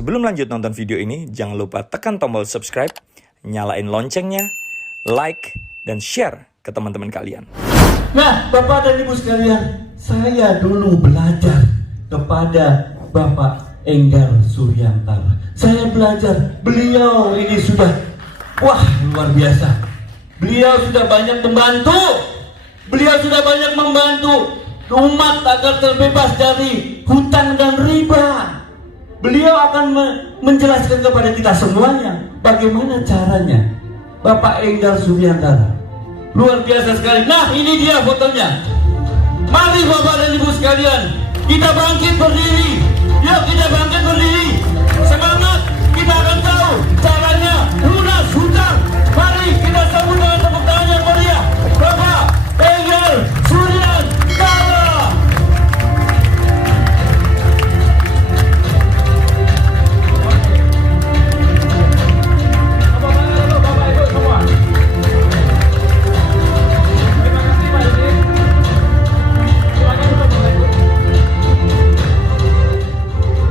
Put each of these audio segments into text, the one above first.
Sebelum lanjut nonton video ini, jangan lupa tekan tombol subscribe, nyalain loncengnya, like, dan share ke teman-teman kalian. Nah, Bapak dan Ibu sekalian, saya dulu belajar kepada Bapak Enggar Suryantara. Saya belajar, beliau ini sudah, wah luar biasa. Beliau sudah banyak membantu. Beliau sudah banyak membantu umat agar terbebas dari hutang dan riba. Beliau akan menjelaskan kepada kita semuanya bagaimana caranya. Bapak Enggar Suryantara luar biasa sekali. Nah, ini dia fotonya. Mari Bapak dan Ibu sekalian, kita bangkit berdiri. Yuk kita bangkit berdiri. Semangat, kita akan tahu caranya lunas hutang. Mari kita sambut dengan tepuk tangan yang meriah Bapak Enggar Suryantara.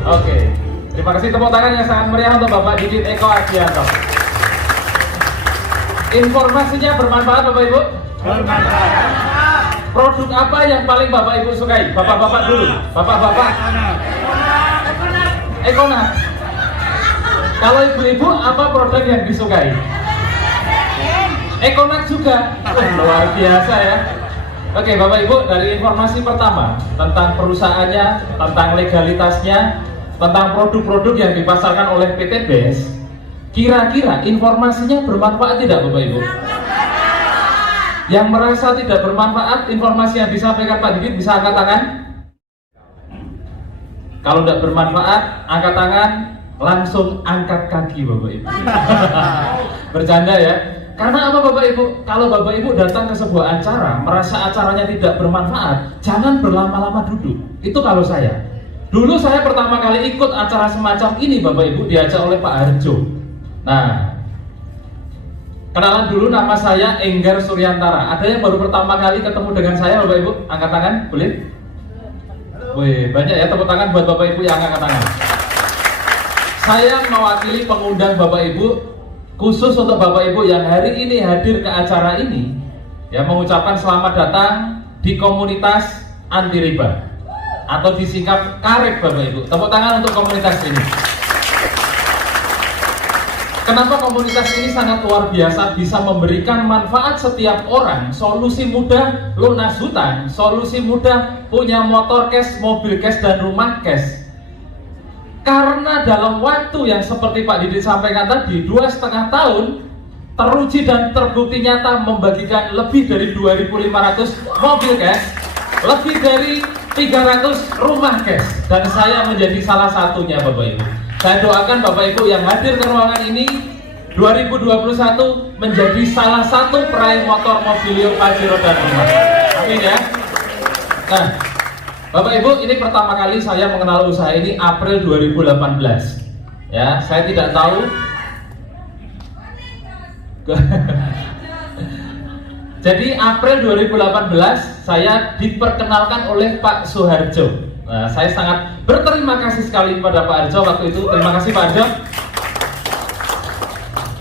Oke, terima kasih tepuk tangan yang sangat meriah untuk Bapak Didit Eko Ajianto. Informasinya bermanfaat Bapak Ibu? Bermanfaat. Produk apa yang paling Bapak Ibu sukai? Bapak-bapak dulu. Bapak-bapak. Ekonat. Kalau ibu-ibu apa produk yang disukai? Ekonat juga. Luar biasa ya. Oke Bapak Ibu, dari informasi pertama tentang perusahaannya, tentang legalitasnya, tentang produk-produk yang dipasarkan oleh PT BES, kira-kira informasinya bermanfaat tidak Bapak Ibu? Yang merasa tidak bermanfaat informasi yang disampaikan Pak Didit bisa angkat tangan. Kalau tidak bermanfaat, angkat tangan, langsung angkat kaki Bapak Ibu. Bercanda ya. Karena apa Bapak Ibu? Kalau Bapak Ibu datang ke sebuah acara, merasa acaranya tidak bermanfaat, jangan berlama-lama duduk. Itu kalau saya. Dulu saya pertama kali ikut acara semacam ini Bapak Ibu, diajak oleh Pak Harjo. Nah, kenalan dulu, nama saya Enggar Suryantara. Ada yang baru pertama kali ketemu dengan saya Bapak Ibu? Angkat tangan, boleh? Wih, banyak ya, tepuk tangan buat Bapak Ibu yang angkat tangan. Saya mewakili pengundang Bapak Ibu, khusus untuk Bapak Ibu yang hari ini hadir ke acara ini, ya, mengucapkan selamat datang di komunitas anti riba atau disingkat KARIB Bapak Ibu. Tepuk tangan untuk komunitas ini. Kenapa komunitas ini sangat luar biasa, bisa memberikan manfaat setiap orang, solusi mudah lunas hutang, solusi mudah punya motor cash, mobil cash, dan rumah cash. Karena dalam waktu yang seperti Pak Didit sampaikan tadi, 2,5 tahun, teruji dan terbukti nyata membagikan lebih dari 2.500 mobil cash, lebih dari 300 rumah cash, dan saya menjadi salah satunya Bapak Ibu. Saya doakan Bapak Ibu yang hadir ke ruangan ini 2021 menjadi salah satu peraih motor Mobilio Pajero dan rumah. Amin ya. Nah, Bapak Ibu, ini pertama kali saya mengenal usaha ini April 2018. Ya, saya tidak tahu. Jadi April 2018 saya diperkenalkan oleh Pak Suharjo. Nah, saya sangat berterima kasih sekali kepada Pak Harjo waktu itu. Terima kasih Pak Harjo.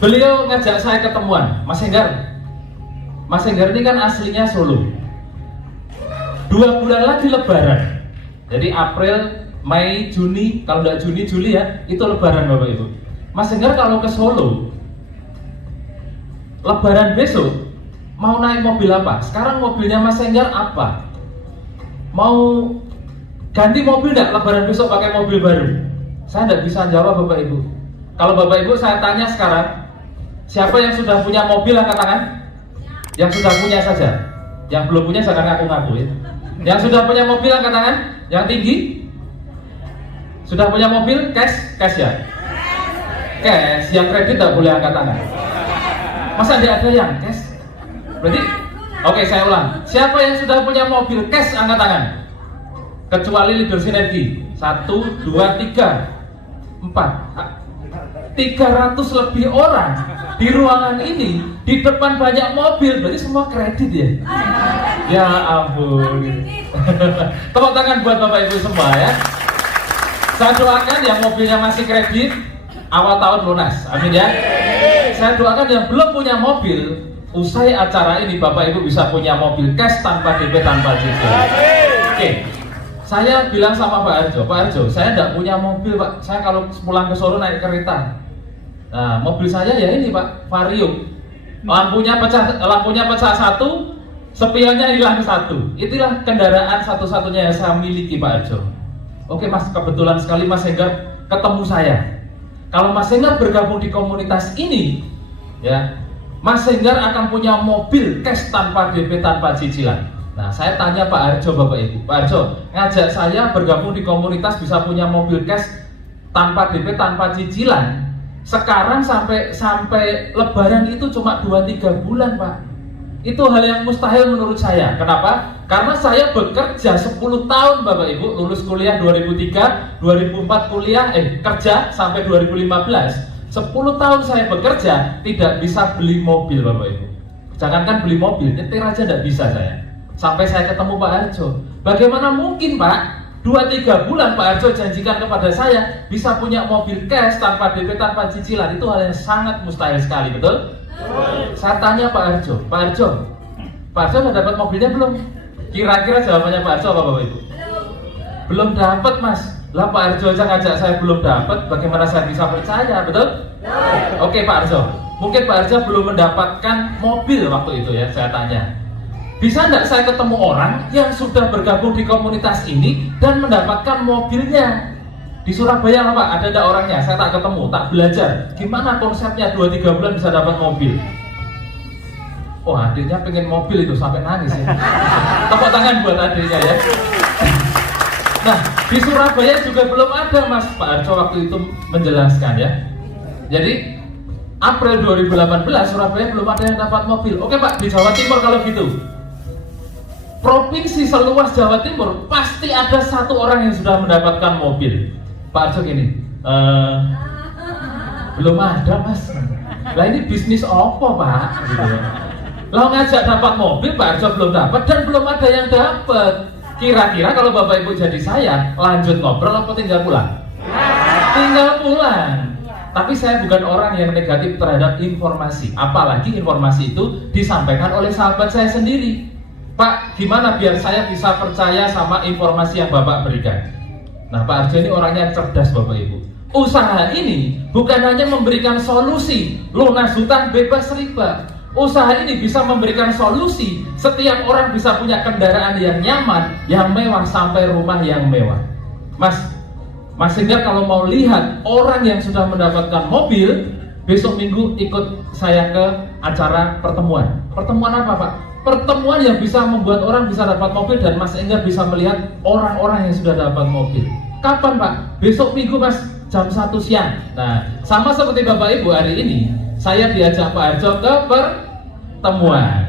Beliau ngajak saya ketemuan. Mas Enggar ini kan aslinya Solo. 2 bulan lagi Lebaran. Jadi April, Mei, Juni, kalau tidak Juni, Juli ya, itu Lebaran Bapak Ibu. Mas Enggar kalau ke Solo, Lebaran besok, mau naik mobil apa? Sekarang mobilnya Mas Enggar apa? Mau ganti mobil enggak Lebaran besok pakai mobil baru? Saya tidak bisa jawab Bapak Ibu. Kalau Bapak Ibu saya tanya sekarang, siapa yang sudah punya mobil angkat tangan? Yang sudah punya saja. Yang belum punya jangan ngaku-ngaku ya. Yang sudah punya mobil angkat tangan? Yang tinggi? Sudah punya mobil cash? Cash ya? Cash, yang kredit tidak boleh angkat tangan. Masa tidak ada yang cash? Berarti, oke saya ulang. Siapa yang sudah punya mobil cash angkat tangan? Kecuali leader sinergi. 1, 2, 3, 4. 300 lebih orang di ruangan ini, di depan banyak mobil, berarti semua kredit ya? Ya ampun. Tepuk tangan buat Bapak Ibu semua ya. Saya doakan yang mobilnya masih kredit awal tahun lunas, amin ya. Saya doakan yang belum punya mobil, usai acara ini Bapak Ibu bisa punya mobil cash tanpa DP, tanpa cicil. Oke, saya bilang sama Pak Arjo, saya tidak punya mobil Pak, saya kalau pulang ke Solo naik kereta. Nah, mobil saya ya ini Pak, Vario. Lampunya pecah satu, spionnya hilang satu. Itulah kendaraan satu-satunya yang saya miliki Pak Arjo. Oke Mas, kebetulan sekali Mas Enggar ketemu saya. Kalau Mas Enggar bergabung di komunitas ini, ya, Mas Enggar akan punya mobil cash tanpa DP, tanpa cicilan. Nah, saya tanya Pak Arjo, Bapak Ibu, Pak Arjo ngajak saya bergabung di komunitas bisa punya mobil cash tanpa DP, tanpa cicilan. Sekarang sampai Lebaran itu cuma 2-3 bulan Pak. Itu hal yang mustahil menurut saya. Kenapa? Karena saya bekerja 10 tahun Bapak Ibu, lulus kuliah 2003, 2004 kuliah, kerja sampai 2015. 10 tahun saya bekerja, tidak bisa beli mobil Bapak Ibu. Jangankan beli mobil, nyetir aja tidak bisa saya. Sampai saya ketemu Pak Arjo. Bagaimana mungkin Pak, 2-3 bulan Pak Arjo janjikan kepada saya bisa punya mobil cash tanpa DP, tanpa cicilan. Itu hal yang sangat mustahil sekali, betul? Saya tanya Pak Arjo udah dapat mobilnya belum? Kira-kira jawabannya Pak Arjo apa Bapak Ibu? Belum dapat Mas. Lah Pak Arjo aja ngajak saya belum dapat, bagaimana saya bisa percaya, betul? Oke Pak Arjo, mungkin Pak Arjo belum mendapatkan mobil waktu itu ya, saya tanya. Bisa enggak saya ketemu orang yang sudah bergabung di komunitas ini dan mendapatkan mobilnya? Di Surabaya lah Pak, ada enggak orangnya? Saya tak ketemu, tak belajar. Gimana konsepnya 2-3 bulan bisa dapat mobil? Oh, adiknya pengen mobil itu sampai nangis ya. Tepuk tangan buat adiknya ya. Nah, di Surabaya juga belum ada Mas. Pak Arjo waktu itu menjelaskan ya. Jadi April 2018 Surabaya belum ada yang dapat mobil. Oke Pak, di Jawa Timur kalau gitu, provinsi seluas Jawa Timur pasti ada 1 orang yang sudah mendapatkan mobil. Pak Arjo gini, belum ada Mas. Lah ini bisnis apa Pak? Gitu ya. Lah ngajak dapat mobil, Pak Arjo belum dapat dan belum ada yang dapat. Kira-kira kalau Bapak Ibu jadi saya, lanjut ngobrol atau tinggal pulang? Tinggal pulang. Tapi saya bukan orang yang negatif terhadap informasi, apalagi informasi itu disampaikan oleh sahabat saya sendiri. Pak, gimana biar saya bisa percaya sama informasi yang Bapak berikan? Nah, Pak Arjo ini orangnya cerdas Bapak Ibu. Usaha ini bukan hanya memberikan solusi lunas hutang bebas riba. Usaha ini bisa memberikan solusi setiap orang bisa punya kendaraan yang nyaman, yang mewah, sampai rumah yang mewah. Mas Enggar kalau mau lihat orang yang sudah mendapatkan mobil, besok Minggu ikut saya ke acara pertemuan. Pertemuan apa Pak? Pertemuan yang bisa membuat orang bisa dapat mobil dan Mas Enggar bisa melihat orang-orang yang sudah dapat mobil. Kapan Pak? Besok Minggu Mas, jam 1 siang. Nah, sama seperti Bapak Ibu hari ini, saya diajak Pak Arjo ke pertemuan.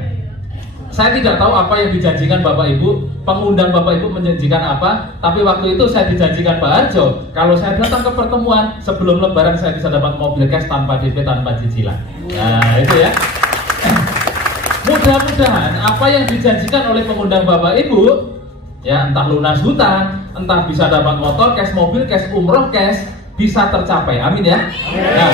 Saya tidak tahu apa yang dijanjikan Bapak Ibu, pengundang Bapak Ibu menjanjikan apa, tapi waktu itu saya dijanjikan Pak Arjo, kalau saya datang ke pertemuan sebelum Lebaran saya bisa dapat mobil cash tanpa DP, tanpa cicilan. Nah, itu ya. Mudah-mudahan apa yang dijanjikan oleh pengundang Bapak Ibu, ya entah lunas hutang, entah bisa dapat motor cash, mobil cash, umroh cash, bisa tercapai. Amin ya. Nah,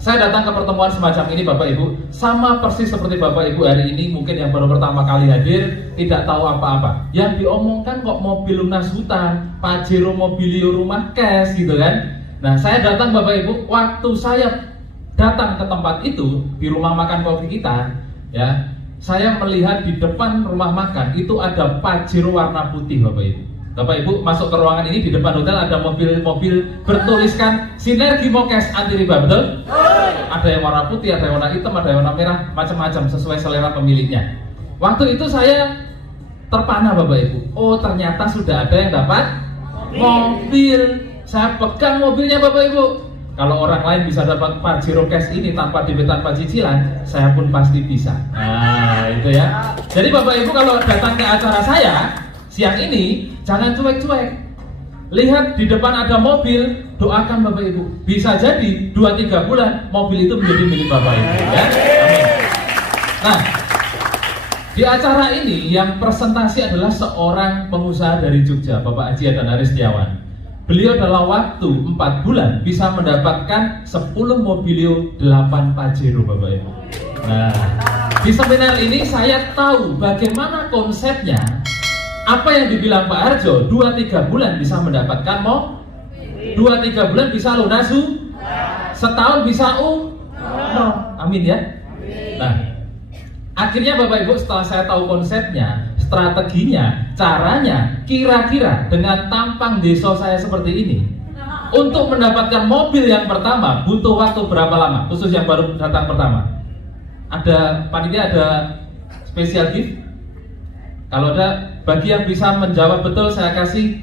saya datang ke pertemuan semacam ini Bapak Ibu, sama persis seperti Bapak Ibu hari ini mungkin yang baru pertama kali hadir, tidak tahu apa-apa. Yang diomongkan kok mobil lunas hutang, Pajero Mobilio rumah cash gitu kan. Nah, saya datang Bapak Ibu, waktu saya datang ke tempat itu di rumah makan kopi kita, ya, saya melihat di depan rumah makan itu ada Pajero warna putih Bapak Ibu. Bapak Ibu masuk ke ruangan ini, di depan hotel ada mobil-mobil bertuliskan Sinergi Mokes anti riba, betul? Ada yang warna putih, ada yang warna hitam, ada yang warna merah, macam-macam sesuai selera pemiliknya. Waktu itu saya terpana Bapak Ibu. Oh, ternyata sudah ada yang dapat mobil. Saya pegang mobilnya Bapak Ibu. Kalau orang lain bisa dapat Pajero cash ini tanpa DP, tanpa cicilan, saya pun pasti bisa. Nah, itu ya. Jadi Bapak Ibu kalau datang ke acara saya siang ini, jangan cuek-cuek. Lihat di depan ada mobil, doakan Bapak Ibu. Bisa jadi 2-3 bulan mobil itu menjadi milik Bapak Ibu ya. Amin. Nah, di acara ini yang presentasi adalah seorang pengusaha dari Jogja, Bapak Haji Adnan Aristiawan. beliau dalam waktu 4 bulan bisa mendapatkan 10 Mobilio 8 Pajero, Bapak Ibu. Nah, di seminar ini saya tahu bagaimana konsepnya. Apa yang dibilang Pak Harjo, 2-3 bulan bisa mendapatkan 2-3 bulan bisa lunas, setahun bisa amin ya. Nah, akhirnya Bapak Ibu setelah saya tahu konsepnya, strateginya, caranya, kira-kira dengan tampang desa saya seperti ini, untuk mendapatkan mobil yang pertama butuh waktu berapa lama? Khusus yang baru datang pertama. Ada panitia, ada special gift? Kalau ada, bagi yang bisa menjawab betul saya kasih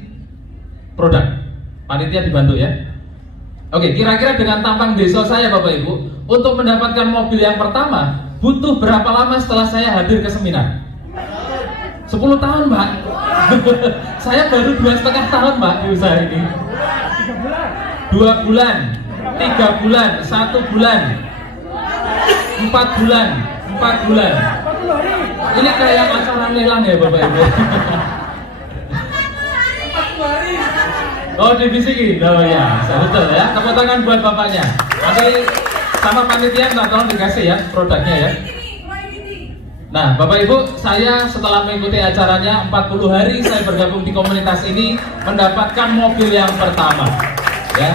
produk. Panitia dibantu ya. Oke, kira-kira dengan tampang desa saya Bapak Ibu, untuk mendapatkan mobil yang pertama butuh berapa lama setelah saya hadir ke seminar? 10 tahun, Mbak. Saya baru 2,5 tahun, Mbak, di usaha ini. 2 bulan, 3 bulan, 1 bulan, 4 bulan, 4 bulan. Ini kayak acara lelang ya Bapak Ibu. Oh, dibisikin. Oh ya, betul ya. Tepuk tangan buat bapaknya. Nanti sama panitia tolong dikasih ya produknya ya. Nah, Bapak Ibu, saya setelah mengikuti acaranya 40 hari saya bergabung di komunitas ini, mendapatkan mobil yang pertama. Ya.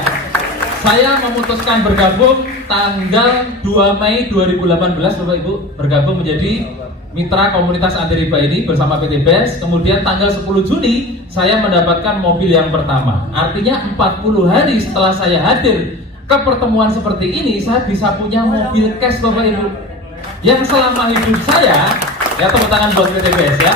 Saya memutuskan bergabung tanggal 2 Mei 2018 Bapak Ibu, bergabung menjadi mitra komunitas anti riba ini bersama PT BES. Kemudian tanggal 10 Juni saya mendapatkan mobil yang pertama. Artinya 40 hari setelah saya hadir ke pertemuan seperti ini, saya bisa punya mobil cash Bapak Ibu. Yang selama hidup saya, ya tepuk tangan buat PT BES ya,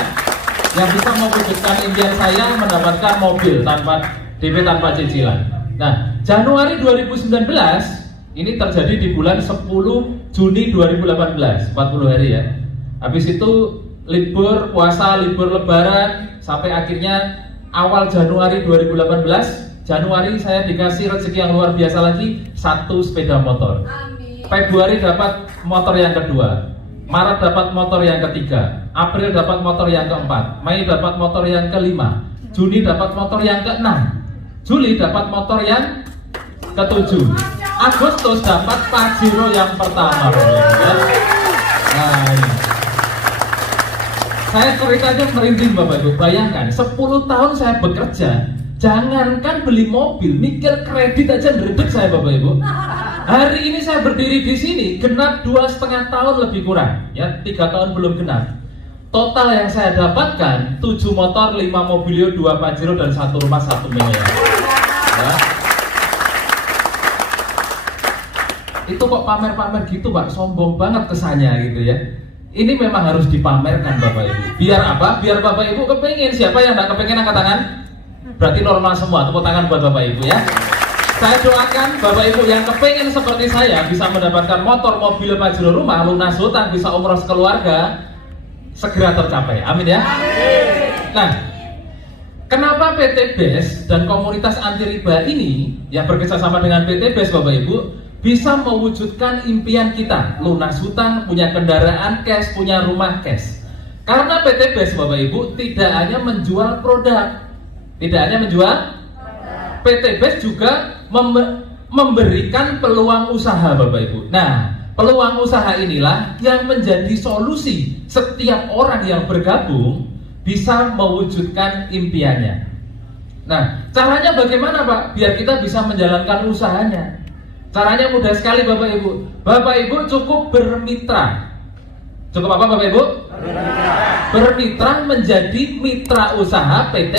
yang bisa mewujudkan impian saya mendapatkan mobil tanpa DP, tanpa cicilan. Nah, Januari 2019 ini terjadi di bulan 10 Juni 2018, 40 hari ya. Habis itu libur puasa, libur lebaran, sampai akhirnya awal Januari 2018, Januari saya dikasih rezeki yang luar biasa lagi, 1 sepeda motor. Februari dapat motor yang kedua, Maret dapat motor yang ketiga, April dapat motor yang keempat, Mei dapat motor yang kelima, Juni dapat motor yang keenam, Juli dapat motor yang ketujuh, Agustus dapat Pajero yang pertama. Nah, ini. Saya ceritanya merinding Bapak Ibu. Bayangkan 10 tahun saya bekerja, jangankan beli mobil, mikir kredit aja ngeredek saya Bapak Ibu. Hari ini saya berdiri di sini genap 2,5 tahun lebih kurang, ya 3 tahun belum genap. Total yang saya dapatkan 7 motor, 5 Mobilio, 2 Pajero dan 1 rumah 1 miliar. Ya. Itu kok pamer-pamer gitu Pak, sombong banget kesannya gitu ya. Ini memang harus dipamerkan Bapak Ibu. Biar apa? Biar Bapak Ibu kepengen. Siapa yang tidak kepengen angkat tangan? Berarti normal semua. Tepuk tangan buat Bapak Ibu ya. Saya doakan Bapak Ibu yang kepengen seperti saya bisa mendapatkan motor, mobil, Pajero, rumah, lunas hutang, bisa umroh sekeluarga, segera tercapai. Amin ya. Nah, kenapa PT BES dan komunitas anti riba ini yang bekerjasama dengan PT BES Bapak Ibu bisa mewujudkan impian kita, lunas hutang, punya kendaraan cash, punya rumah cash? Karena PT BES Bapak Ibu tidak hanya menjual produk, tidak hanya menjual, PT BES juga memberikan peluang usaha Bapak Ibu. Nah, peluang usaha inilah yang menjadi solusi setiap orang yang bergabung bisa mewujudkan impiannya. Nah, caranya bagaimana Pak? Biar kita bisa menjalankan usahanya. Caranya mudah sekali Bapak Ibu. Bapak Ibu cukup bermitra. Cukup apa Bapak Ibu? Bermitra menjadi mitra usaha PT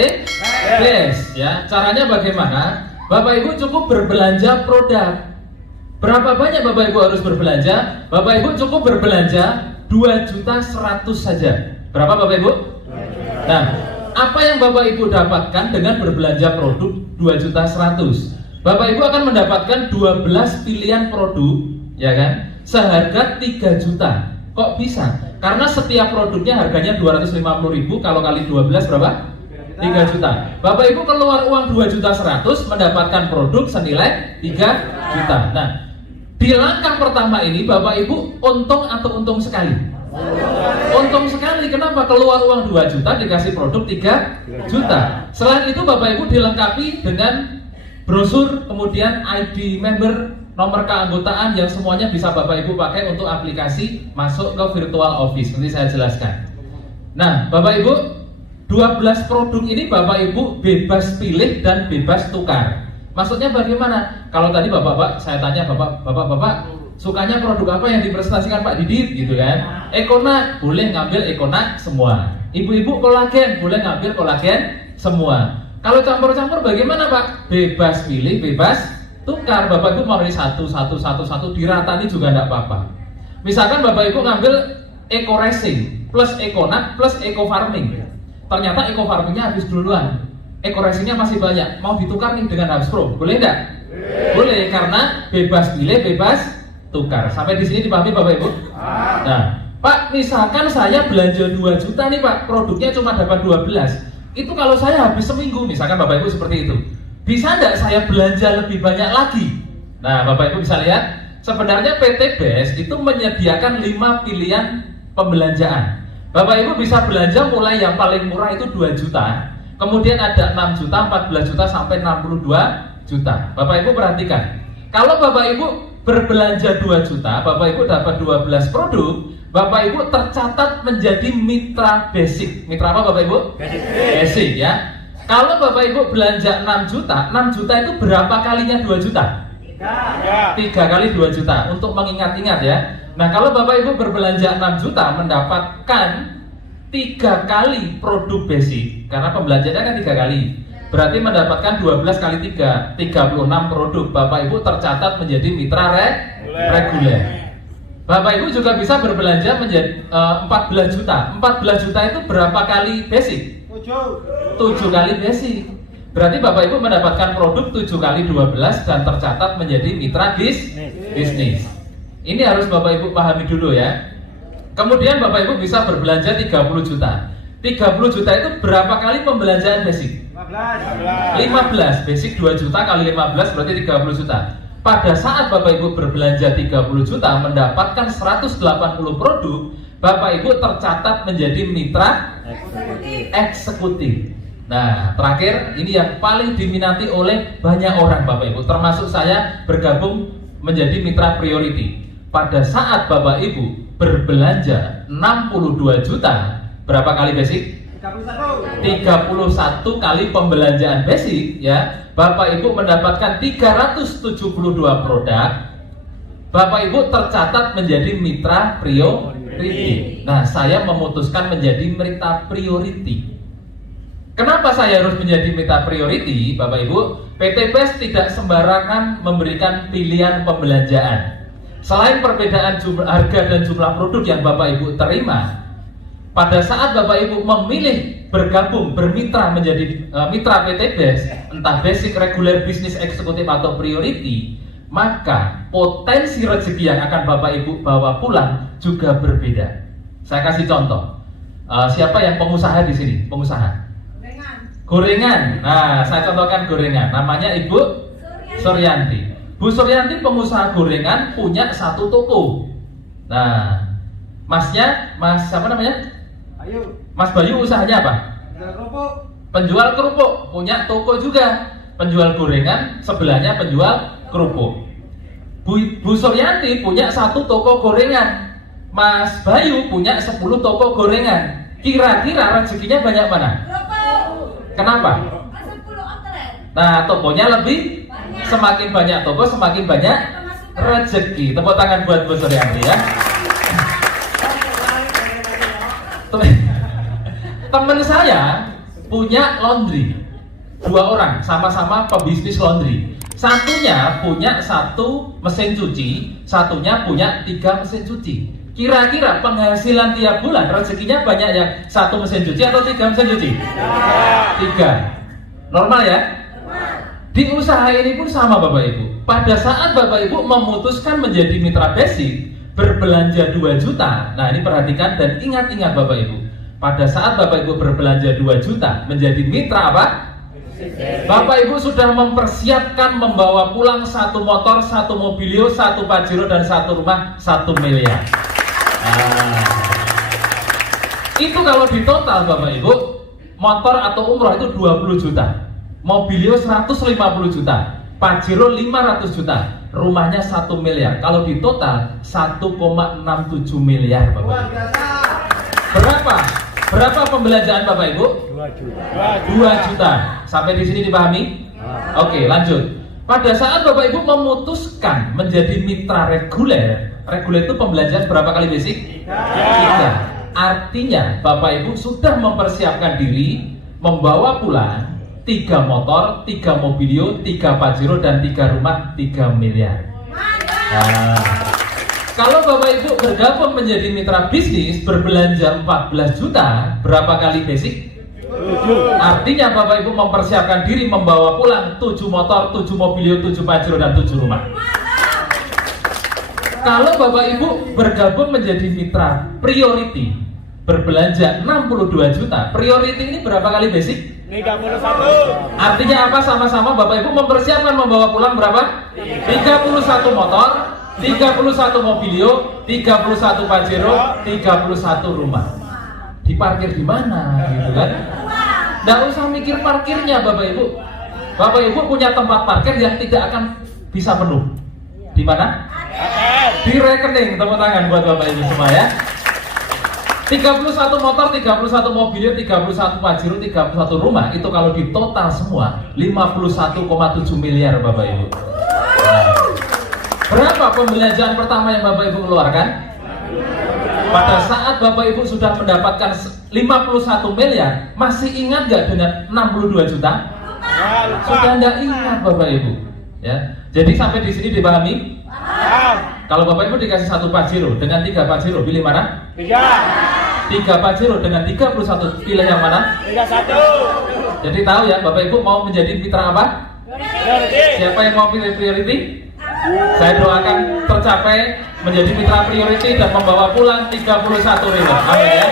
BES. Ya, caranya bagaimana? Bapak Ibu cukup berbelanja produk. Berapa banyak Bapak Ibu harus berbelanja? Bapak Ibu cukup berbelanja 2.100.000 saja. Berapa Bapak Ibu? Nah, apa yang Bapak Ibu dapatkan dengan berbelanja produk 2.100.000? Bapak Ibu akan mendapatkan 12 pilihan produk, ya kan? Seharga 3 juta. Kok bisa? Karena setiap produknya harganya 250.000, kalau kali 12 berapa? 3 juta. Bapak Ibu keluar uang 2.100.000 mendapatkan produk senilai 3 juta. Nah, di langkah pertama ini Bapak Ibu untung atau untung sekali? Untung sekali. Kenapa? Keluar uang 2 juta dikasih produk 3 juta. Selain itu Bapak Ibu dilengkapi dengan brosur, kemudian ID member, nomor keanggotaan yang semuanya bisa Bapak Ibu pakai untuk aplikasi masuk ke virtual office. Nanti saya jelaskan. Nah, Bapak Ibu, 12 produk ini Bapak Ibu bebas pilih dan bebas tukar. Maksudnya bagaimana? Kalau tadi Bapak-bapak, saya tanya Bapak-bapak sukanya produk apa yang dipresentasikan Pak Didit gitu kan? Ekonak, boleh ngambil Ekonak semua. Ibu-ibu kolagen, boleh ngambil kolagen semua. Kalau campur-campur bagaimana Pak? Bebas pilih, bebas tukar. Bapak Ibu mau satu diratani juga enggak apa-apa. Misalkan Bapak Ibu ngambil Eco Racing plus Ekonak plus Eco Farming. Ternyata Eco Farmingnya habis duluan. Eco Racingnya masih banyak. Mau ditukar nih dengan Habs Pro, boleh enggak? Boleh, karena bebas pilih, bebas tukar. Sampai di sini dipahami Bapak Ibu? Nah, Pak, misalkan saya belanja 2 juta nih Pak, produknya cuma dapat 12. Itu kalau saya habis seminggu, misalkan Bapak Ibu seperti itu, bisa enggak saya belanja lebih banyak lagi? Nah, Bapak Ibu bisa lihat, sebenarnya PT BES itu menyediakan 5 pilihan pembelanjaan. Bapak Ibu bisa belanja mulai yang paling murah itu 2 juta, kemudian ada 6 juta, 14 juta, sampai 62 juta. Bapak Ibu perhatikan, kalau Bapak Ibu berbelanja 2 juta, Bapak Ibu dapat 12 produk, Bapak Ibu tercatat menjadi mitra basic. Mitra apa Bapak Ibu? Basic ya. Kalau Bapak Ibu belanja 6 juta, 6 juta itu berapa kalinya 2 juta? 3 kali 2 juta, untuk mengingat-ingat ya. Nah, kalau Bapak Ibu berbelanja 6 juta mendapatkan 3 kali produk basic, karena pembelanjaannya kan 3 kali, berarti mendapatkan 12 kali 3, 36 produk. Bapak Ibu tercatat menjadi mitra reguler. Bapak Ibu juga bisa berbelanja menjadi 14 juta. 14 juta itu berapa kali basic? 7 kali basic. Berarti Bapak Ibu mendapatkan produk 7 kali 12 dan tercatat menjadi mitra bisnis. Ini harus Bapak Ibu pahami dulu ya. Kemudian Bapak Ibu bisa berbelanja 30 juta. 30 juta itu berapa kali pembelanjaan basic? 15. Basic 2 juta kali 15 berarti 30 juta. Pada saat Bapak Ibu berbelanja 30 juta mendapatkan 180 produk, Bapak Ibu tercatat menjadi mitra eksekutif. Nah, terakhir ini yang paling diminati oleh banyak orang Bapak Ibu, termasuk saya bergabung menjadi mitra priority. Pada saat Bapak Ibu berbelanja 62 juta, berapa kali basic? 31 kali pembelanjaan basic ya. Bapak Ibu mendapatkan 372 produk. Bapak Ibu tercatat menjadi mitra priority. Nah, saya memutuskan menjadi mitra priority. Kenapa saya harus menjadi mitra priority, Bapak Ibu? PT BES tidak sembarangan memberikan pilihan pembelanjaan. Selain perbedaan jumlah harga dan jumlah produk yang Bapak Ibu terima, pada saat Bapak Ibu memilih bergabung, bermitra menjadi mitra PT BES, entah basic, reguler, bisnis, eksekutif atau priority, maka potensi rezeki yang akan Bapak Ibu bawa pulang juga berbeda. Saya kasih contoh. Siapa yang pengusaha di sini? Pengusaha? Gorengan. Nah, saya contohkan gorengan. Namanya Ibu Suryanti. Bu Suryanti pengusaha gorengan, punya 1 toko. Nah, Masnya, Mas siapa namanya? Mas Bayu usahanya apa? Penjual kerupuk, punya toko juga. Penjual gorengan, sebelahnya penjual kerupuk. Bu Suryanti punya 1 toko gorengan. Mas Bayu punya 10 toko gorengan. Kira-kira rezekinya banyak mana? Kenapa? Nah, tokonya lebih banyak. Semakin banyak toko, semakin banyak rezeki. Tepuk tangan buat Bu Suryanti ya. Teman saya punya laundry, 2 orang sama-sama pebisnis laundry. Satunya punya 1 mesin cuci, satunya punya 3 mesin cuci. Kira-kira penghasilan tiap bulan rezekinya banyak yang 1 mesin cuci atau 3 mesin cuci? 3. Normal ya? Di usaha ini pun sama Bapak Ibu. Pada saat Bapak Ibu memutuskan menjadi mitra basic, berbelanja 2 juta. Nah, ini perhatikan dan ingat-ingat Bapak Ibu. Pada saat Bapak Ibu berbelanja 2 juta menjadi mitra apa? Bapak Ibu sudah mempersiapkan membawa pulang 1 motor, 1 mobilio, 1 Pajero dan 1 rumah 1 miliar. Nah, itu kalau di total Bapak Ibu, motor atau umroh itu 20 juta. Mobilio 150 juta, Pajero 500 juta, rumahnya 1 miliar. Kalau di total 1,67 miliar Bapak Ibu. Berapa pembelanjaan Bapak Ibu? 2 juta. Sampai di sini dipahami? Oke, lanjut. Pada saat Bapak Ibu memutuskan menjadi mitra reguler itu pembelanjaan berapa kali basic? 3. Artinya Bapak Ibu sudah mempersiapkan diri membawa pulang 3 motor, 3 mobilio, 3 Pajero, dan 3 rumah, 3 miliar. Nah, kalau Bapak Ibu bergabung menjadi mitra bisnis berbelanja 14 juta, berapa kali basic? 7. Artinya Bapak Ibu mempersiapkan diri membawa pulang 7 motor, 7 mobilio, 7 Pajero, dan 7 rumah. Kalau Bapak Ibu bergabung menjadi mitra priority berbelanja 62 juta, priority ini berapa kali basic? 31. Artinya apa? Sama-sama Bapak Ibu mempersiapkan membawa pulang berapa? 31 motor, 31 mobilio, 31 Pajero, 31 rumah. Diparkir di mana gitu kan? Nggak usah mikir parkirnya Bapak Ibu. Bapak Ibu punya tempat parkir yang tidak akan bisa penuh. Di mana? Di rekening. Tepuk tangan buat Bapak Ibu semua ya. 31 motor, 31 mobilio, 31 Pajero, 31 rumah. Itu kalau di total semua 51,7 miliar Bapak Ibu. Berapa pembelanjaan pertama yang Bapak Ibu keluarkan? Pada saat Bapak Ibu sudah mendapatkan 51 miliar, masih ingat nggak dengan 62 juta? Sudah nggak ingat Bapak Ibu. Ya. Jadi sampai di sini dipahami? Kalau Bapak Ibu dikasih 1 Pajero dengan 3 Pajero, pilih mana? 3 Pajero dengan 31, pilih yang mana? 31. Jadi tahu ya Bapak Ibu mau menjadi mitra apa? Siapa yang mau pilih priority? Saya doakan tercapai menjadi mitra priority dan membawa pulang 31 ribu. Amin ya.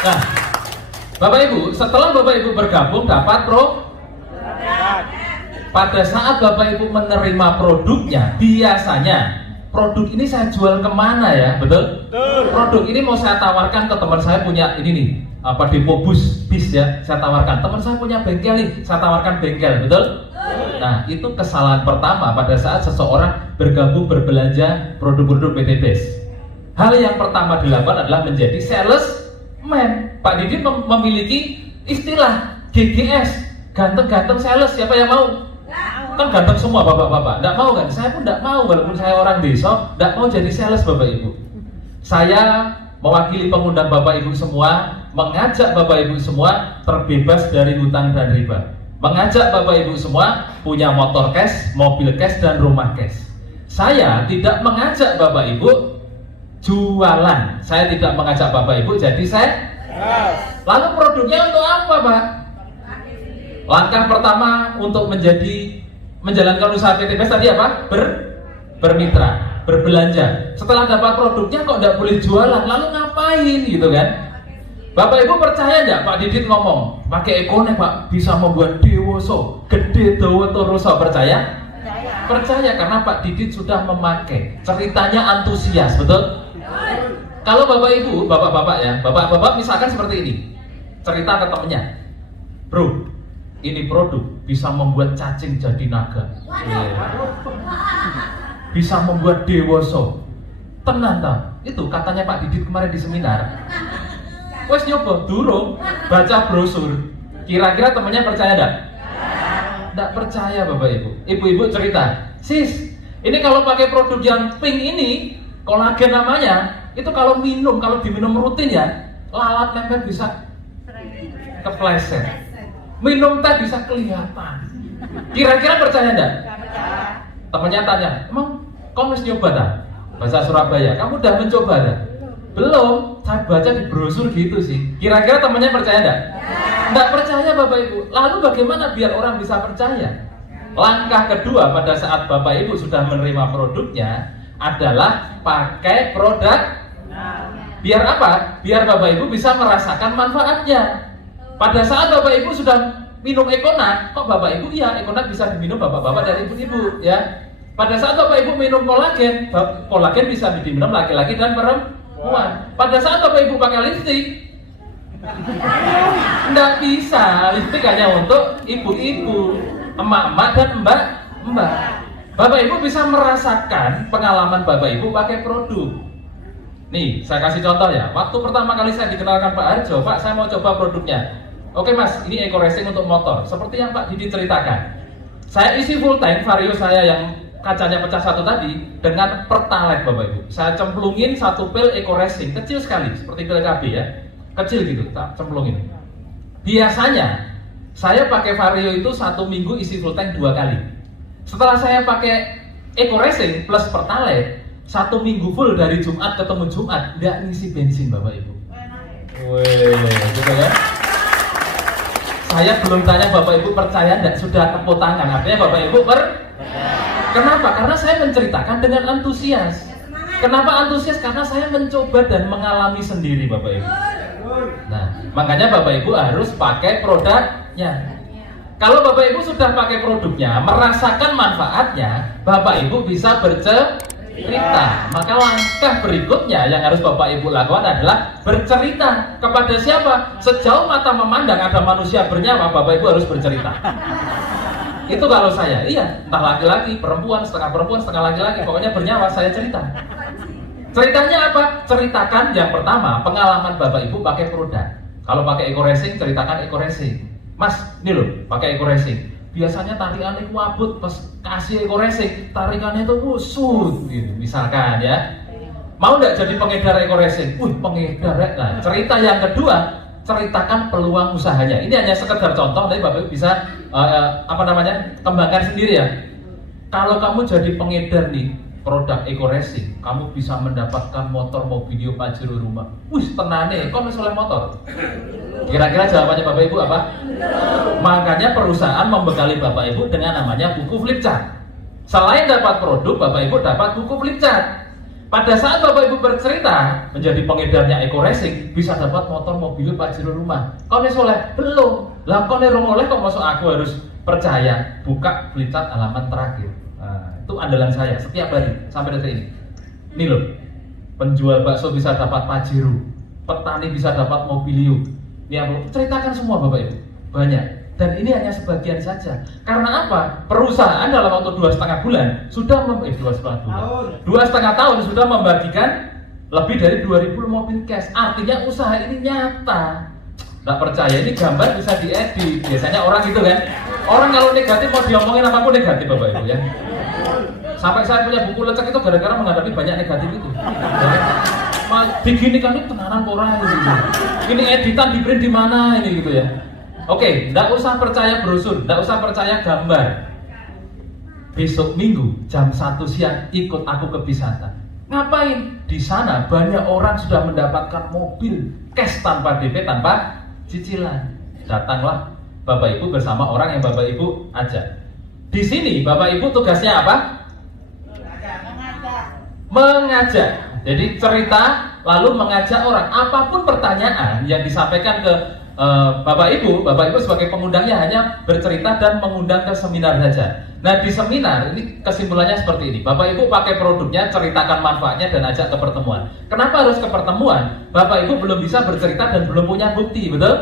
Nah, Bapak Ibu, setelah Bapak Ibu bergabung dapat pada saat Bapak Ibu menerima produknya, biasanya produk ini saya jual kemana ya, betul? Produk ini mau saya tawarkan ke teman saya punya ini nih, apa depo bis ya, saya tawarkan. Teman saya punya bengkel nih, saya tawarkan bengkel, betul? Nah, itu kesalahan pertama pada saat seseorang bergabung berbelanja produk-produk PT BES. Hal yang pertama dilakukan adalah menjadi salesman. Pak Didit memiliki istilah GGS, ganteng-ganteng sales. Siapa yang mau? Kan ganteng semua bapak-bapak. Nggak mau kan? Saya pun nggak mau, walaupun saya orang desa, nggak mau jadi sales Bapak Ibu. Saya mewakili pengundang Bapak Ibu semua, mengajak Bapak Ibu semua terbebas dari hutang dan riba. Mengajak Bapak Ibu semua punya motor cash, mobil cash, dan rumah cash. Saya tidak mengajak Bapak Ibu jualan. Saya tidak mengajak Bapak Ibu jadi sales. Lalu produknya untuk apa Pak? Langkah pertama untuk menjalankan usaha PT BES tadi apa? Bermitra, berbelanja. Setelah dapat produknya kok nggak boleh jualan, lalu ngapain gitu kan? Bapak Ibu percaya nggak Pak Didit ngomong pakai ekonomi Pak bisa membuat dewoso, gede dowoso, percaya? Percaya karena Pak Didit sudah memakai. Ceritanya antusias, betul? Kalau Bapak Ibu, bapak-bapak ya, bapak-bapak misalkan seperti ini, cerita ke temennya, bro, ini produk bisa membuat cacing jadi naga, bisa membuat dewoso. Tenang tak? Itu katanya Pak Didit kemarin di seminar. Wes nyoba durung baca brosur. Kira-kira temennya percaya enggak? Enggak percaya Bapak Ibu. Ibu-ibu cerita, "Sis, ini kalau pakai produk yang pink ini, kolagen namanya, itu kalau diminum rutin ya, lalat nempel bisa kepleset. Minum teh bisa kelihatan." Kira-kira percaya enggak? Temennya tanya, "Emang kamu harus nyoba tak? Bahasa Surabaya, kamu udah mencoba tak?" Belum, saya baca di brosur gitu sih. Kira-kira temannya percaya enggak? Enggak percaya Bapak Ibu. Lalu bagaimana biar orang bisa percaya? Langkah kedua pada saat Bapak Ibu sudah menerima produknya adalah pakai produk. Biar apa? Biar Bapak Ibu bisa merasakan manfaatnya. Pada saat Bapak Ibu sudah minum Ekonat, kok Bapak Ibu iya Ekonat bisa diminum bapak-bapak dan ibu-ibu ya. Pada saat Bapak Ibu minum kolagen bisa diminum laki-laki dan perempuan. Pada saat Bapak Ibu pakai lipstik, Nggak bisa, lipstick hanya untuk ibu-ibu, emak-emak dan mbak-mbak. Bapak Ibu bisa merasakan pengalaman Bapak Ibu pakai produk. Nih, saya kasih contoh ya. Waktu pertama kali saya dikenalkan Pak Harjo, Pak saya mau coba produknya. Oke Mas, ini Eco Racing untuk motor. Seperti yang Pak Didi ceritakan. Saya isi full tank Vario saya yang kacanya pecah satu tadi dengan Pertalite Bapak Ibu. Saya cemplungin satu pil Eco Racing, kecil sekali, seperti pil KB ya. Kecil gitu, tak cemplungin. Biasanya saya pakai Vario itu 1 minggu isi full tank 2 kali. Setelah saya pakai Eco Racing plus Pertalite 1 minggu full dari Jumat ketemu Jumat nggak ngisi bensin Bapak Ibu. Wih, gitu kan? Saya belum tanya Bapak Ibu percaya nggak, sudah tepuk tangan. Artinya Bapak Ibu Kenapa? Karena saya menceritakan dengan antusias. Kenapa antusias? Karena saya mencoba dan mengalami sendiri Bapak Ibu. Nah, makanya Bapak Ibu harus pakai produknya. Kalau Bapak Ibu sudah pakai produknya, merasakan manfaatnya, Bapak Ibu bisa bercerita. Maka langkah berikutnya yang harus Bapak Ibu lakukan adalah bercerita. Kepada siapa? Sejauh mata memandang ada manusia bernyawa, Bapak Ibu harus bercerita. Itu kalau saya, iya, entah laki-laki, perempuan, setengah laki-laki, pokoknya bernyawa, saya cerita. Ceritanya apa? Ceritakan yang pertama, pengalaman Bapak Ibu pakai produk. Kalau pakai Eco Racing, ceritakan Eco Racing. Mas, ini loh, pakai Eco Racing. Biasanya tarikannya wabut, pas kasih Eco Racing, tarikannya itu wusut, gitu, misalkan ya. Mau nggak jadi pengedar Eco Racing? Pengedar. Nah, cerita yang kedua, ceritakan peluang usahanya. Ini hanya sekedar contoh, tapi Bapak Ibu bisa kembangkan sendiri ya. Kalau kamu jadi pengedar nih produk Eco Racing, kamu bisa mendapatkan motor Mobilio Pajero rumah. Tenane, kok oleh motor? Kira-kira jawabannya Bapak Ibu apa? Makanya perusahaan membekali Bapak Ibu dengan namanya buku flipchart. Selain dapat produk, Bapak Ibu dapat buku flipchart. Pada saat Bapak Ibu bercerita menjadi pengedarnya Eco Racing, bisa dapat motor Mobilio Pajero rumah. Kau soleh? Belum. Lah kau oleh kok masuk aku harus percaya. Buka flipchart halaman terakhir. Nah, itu andalan saya setiap hari sampai detik ini. Ini loh, penjual bakso bisa dapat Pajero, petani bisa dapat Mobilio. Ya, ceritakan semua Bapak Ibu. Banyak. Dan ini hanya sebagian saja. Karena apa? Perusahaan dalam waktu 2,5 bulan sudah 2,5 tahun sudah membagikan lebih dari 2.000 mobil cash. Artinya usaha ini nyata. Nggak percaya, ini gambar bisa diedit. Biasanya orang gitu kan. Orang kalau negatif mau diomongin apapun negatif Bapak Ibu ya. Sampai saya punya buku lecek itu gara-gara menghadapi banyak negatif itu. Begini kan itu tenanan orang gitu. Ini editan di print di mana ini gitu ya. Oke, nggak usah percaya brosur, nggak usah percaya gambar. Besok Minggu jam 1 siang ikut aku ke Bisata. Ngapain? Di sana banyak orang sudah mendapatkan mobil cash tanpa DP, tanpa cicilan. Datanglah Bapak Ibu bersama orang yang Bapak Ibu ajak. Di sini Bapak Ibu tugasnya apa? Mengajak. Jadi cerita lalu mengajak orang. Apapun pertanyaan yang disampaikan ke Bapak Ibu sebagai pengundangnya hanya bercerita dan mengundang ke seminar saja. Nah di seminar ini kesimpulannya seperti ini. Bapak Ibu pakai produknya, ceritakan manfaatnya dan ajak ke pertemuan. Kenapa harus ke pertemuan? Bapak Ibu belum bisa bercerita dan belum punya bukti, betul?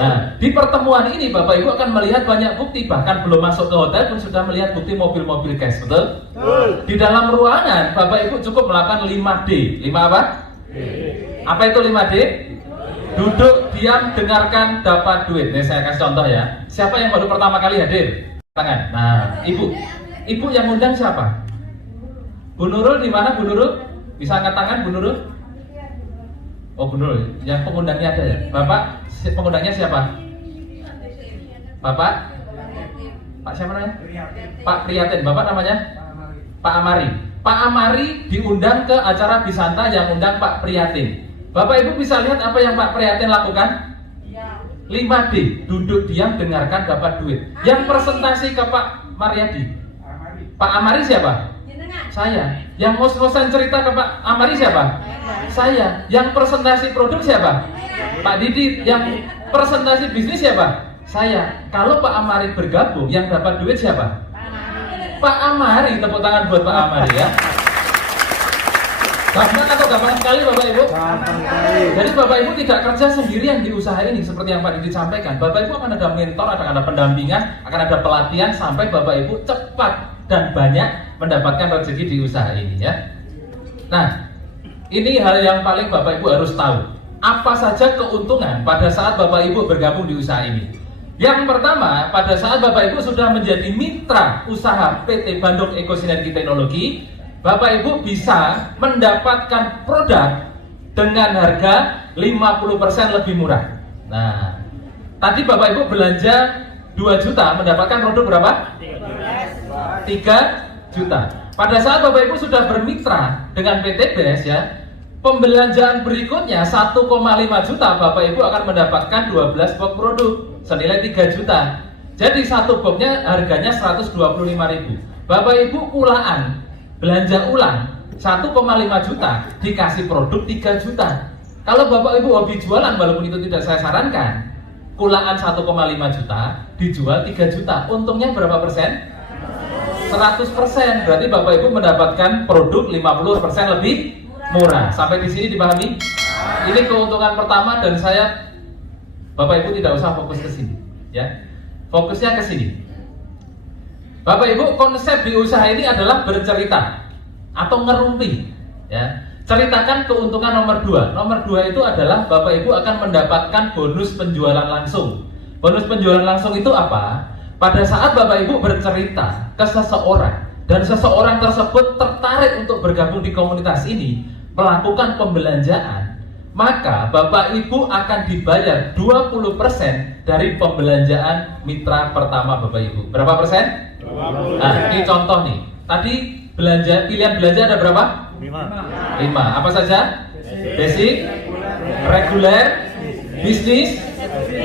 Nah di pertemuan ini Bapak Ibu akan melihat banyak bukti. Bahkan belum masuk ke hotel pun sudah melihat bukti mobil-mobil cash, betul? Di dalam ruangan Bapak Ibu cukup melakukan 5D. 5 apa? Apa itu 5D? Duduk, diam, dengarkan, dapat duit. Ini saya kasih contoh ya. Siapa yang baru pertama kali hadir? Tangan. Nah, ibu yang undang siapa? Bu Nurul di mana Bu Nurul? Bisa angkat tangan Bu Nurul? Oh Bu Nurul, yang pengundangnya ada ya. Bapak, pengundangnya siapa? Bapak? Pak siapa namanya? Pak Priyatin. Bapak namanya? Pak Amari. Pak Amari diundang ke acara Bisanta yang undang Pak Priyatin. Bapak Ibu bisa lihat apa yang Pak Priyatin lakukan? 5D, duduk diam, dengarkan, dapat duit. Yang presentasi ke Pak Mariadi. Pak Amari siapa? Saya. Yang ngos-ngosan cerita ke Pak Amari siapa? Saya. Yang presentasi produk siapa? Pak Didi. Yang presentasi bisnis siapa? Saya. Kalau Pak Amari bergabung, yang dapat duit siapa? Pak Amari. Tepuk tangan buat Pak Amari ya. Gampang atau gampang sekali Bapak Ibu? Jadi Bapak Ibu tidak kerja sendirian di usaha ini seperti yang Pak Didi sampaikan. Bapak Ibu akan ada mentor, akan ada pendampingan, akan ada pelatihan sampai Bapak Ibu cepat dan banyak mendapatkan rezeki di usaha ini ya. Nah, ini hal yang paling Bapak Ibu harus tahu. Apa saja keuntungan pada saat Bapak Ibu bergabung di usaha ini? Yang pertama, pada saat Bapak Ibu sudah menjadi mitra usaha PT Bandung Ekosinergi Teknologi, Bapak Ibu bisa mendapatkan produk dengan harga 50% lebih murah. Nah, tadi Bapak Ibu belanja 2 juta mendapatkan produk berapa? 3 juta. Pada saat Bapak Ibu sudah bermitra dengan PT BES ya, pembelanjaan berikutnya 1,5 juta Bapak Ibu akan mendapatkan 12 box produk senilai 3 juta. Jadi satu boxnya harganya 125.000. Bapak Ibu kulaan belanja ulang 1,5 juta dikasih produk 3 juta. Kalau Bapak Ibu hobi jualan, walaupun itu tidak saya sarankan, kulaan 1,5 juta dijual 3 juta, untungnya berapa persen? 100%. Berarti Bapak Ibu mendapatkan produk 50% lebih murah. Sampai di sini dipahami? Ini keuntungan pertama dan Bapak Ibu tidak usah fokus ke sini, ya. Fokusnya ke sini. Bapak Ibu, konsep di usaha ini adalah bercerita atau ngerumpi, ya. Ceritakan keuntungan nomor 2. Nomor 2 itu adalah Bapak Ibu akan mendapatkan bonus penjualan langsung. Bonus penjualan langsung itu apa? Pada saat Bapak Ibu bercerita ke seseorang dan seseorang tersebut tertarik untuk bergabung di komunitas ini, melakukan pembelanjaan, maka Bapak Ibu akan dibayar 20% dari pembelanjaan mitra pertama Bapak Ibu. Berapa persen? 20%. Nah, ini contoh nih. Tadi pilihan belanja ada berapa? 5. Apa saja? Basic, reguler, bisnis,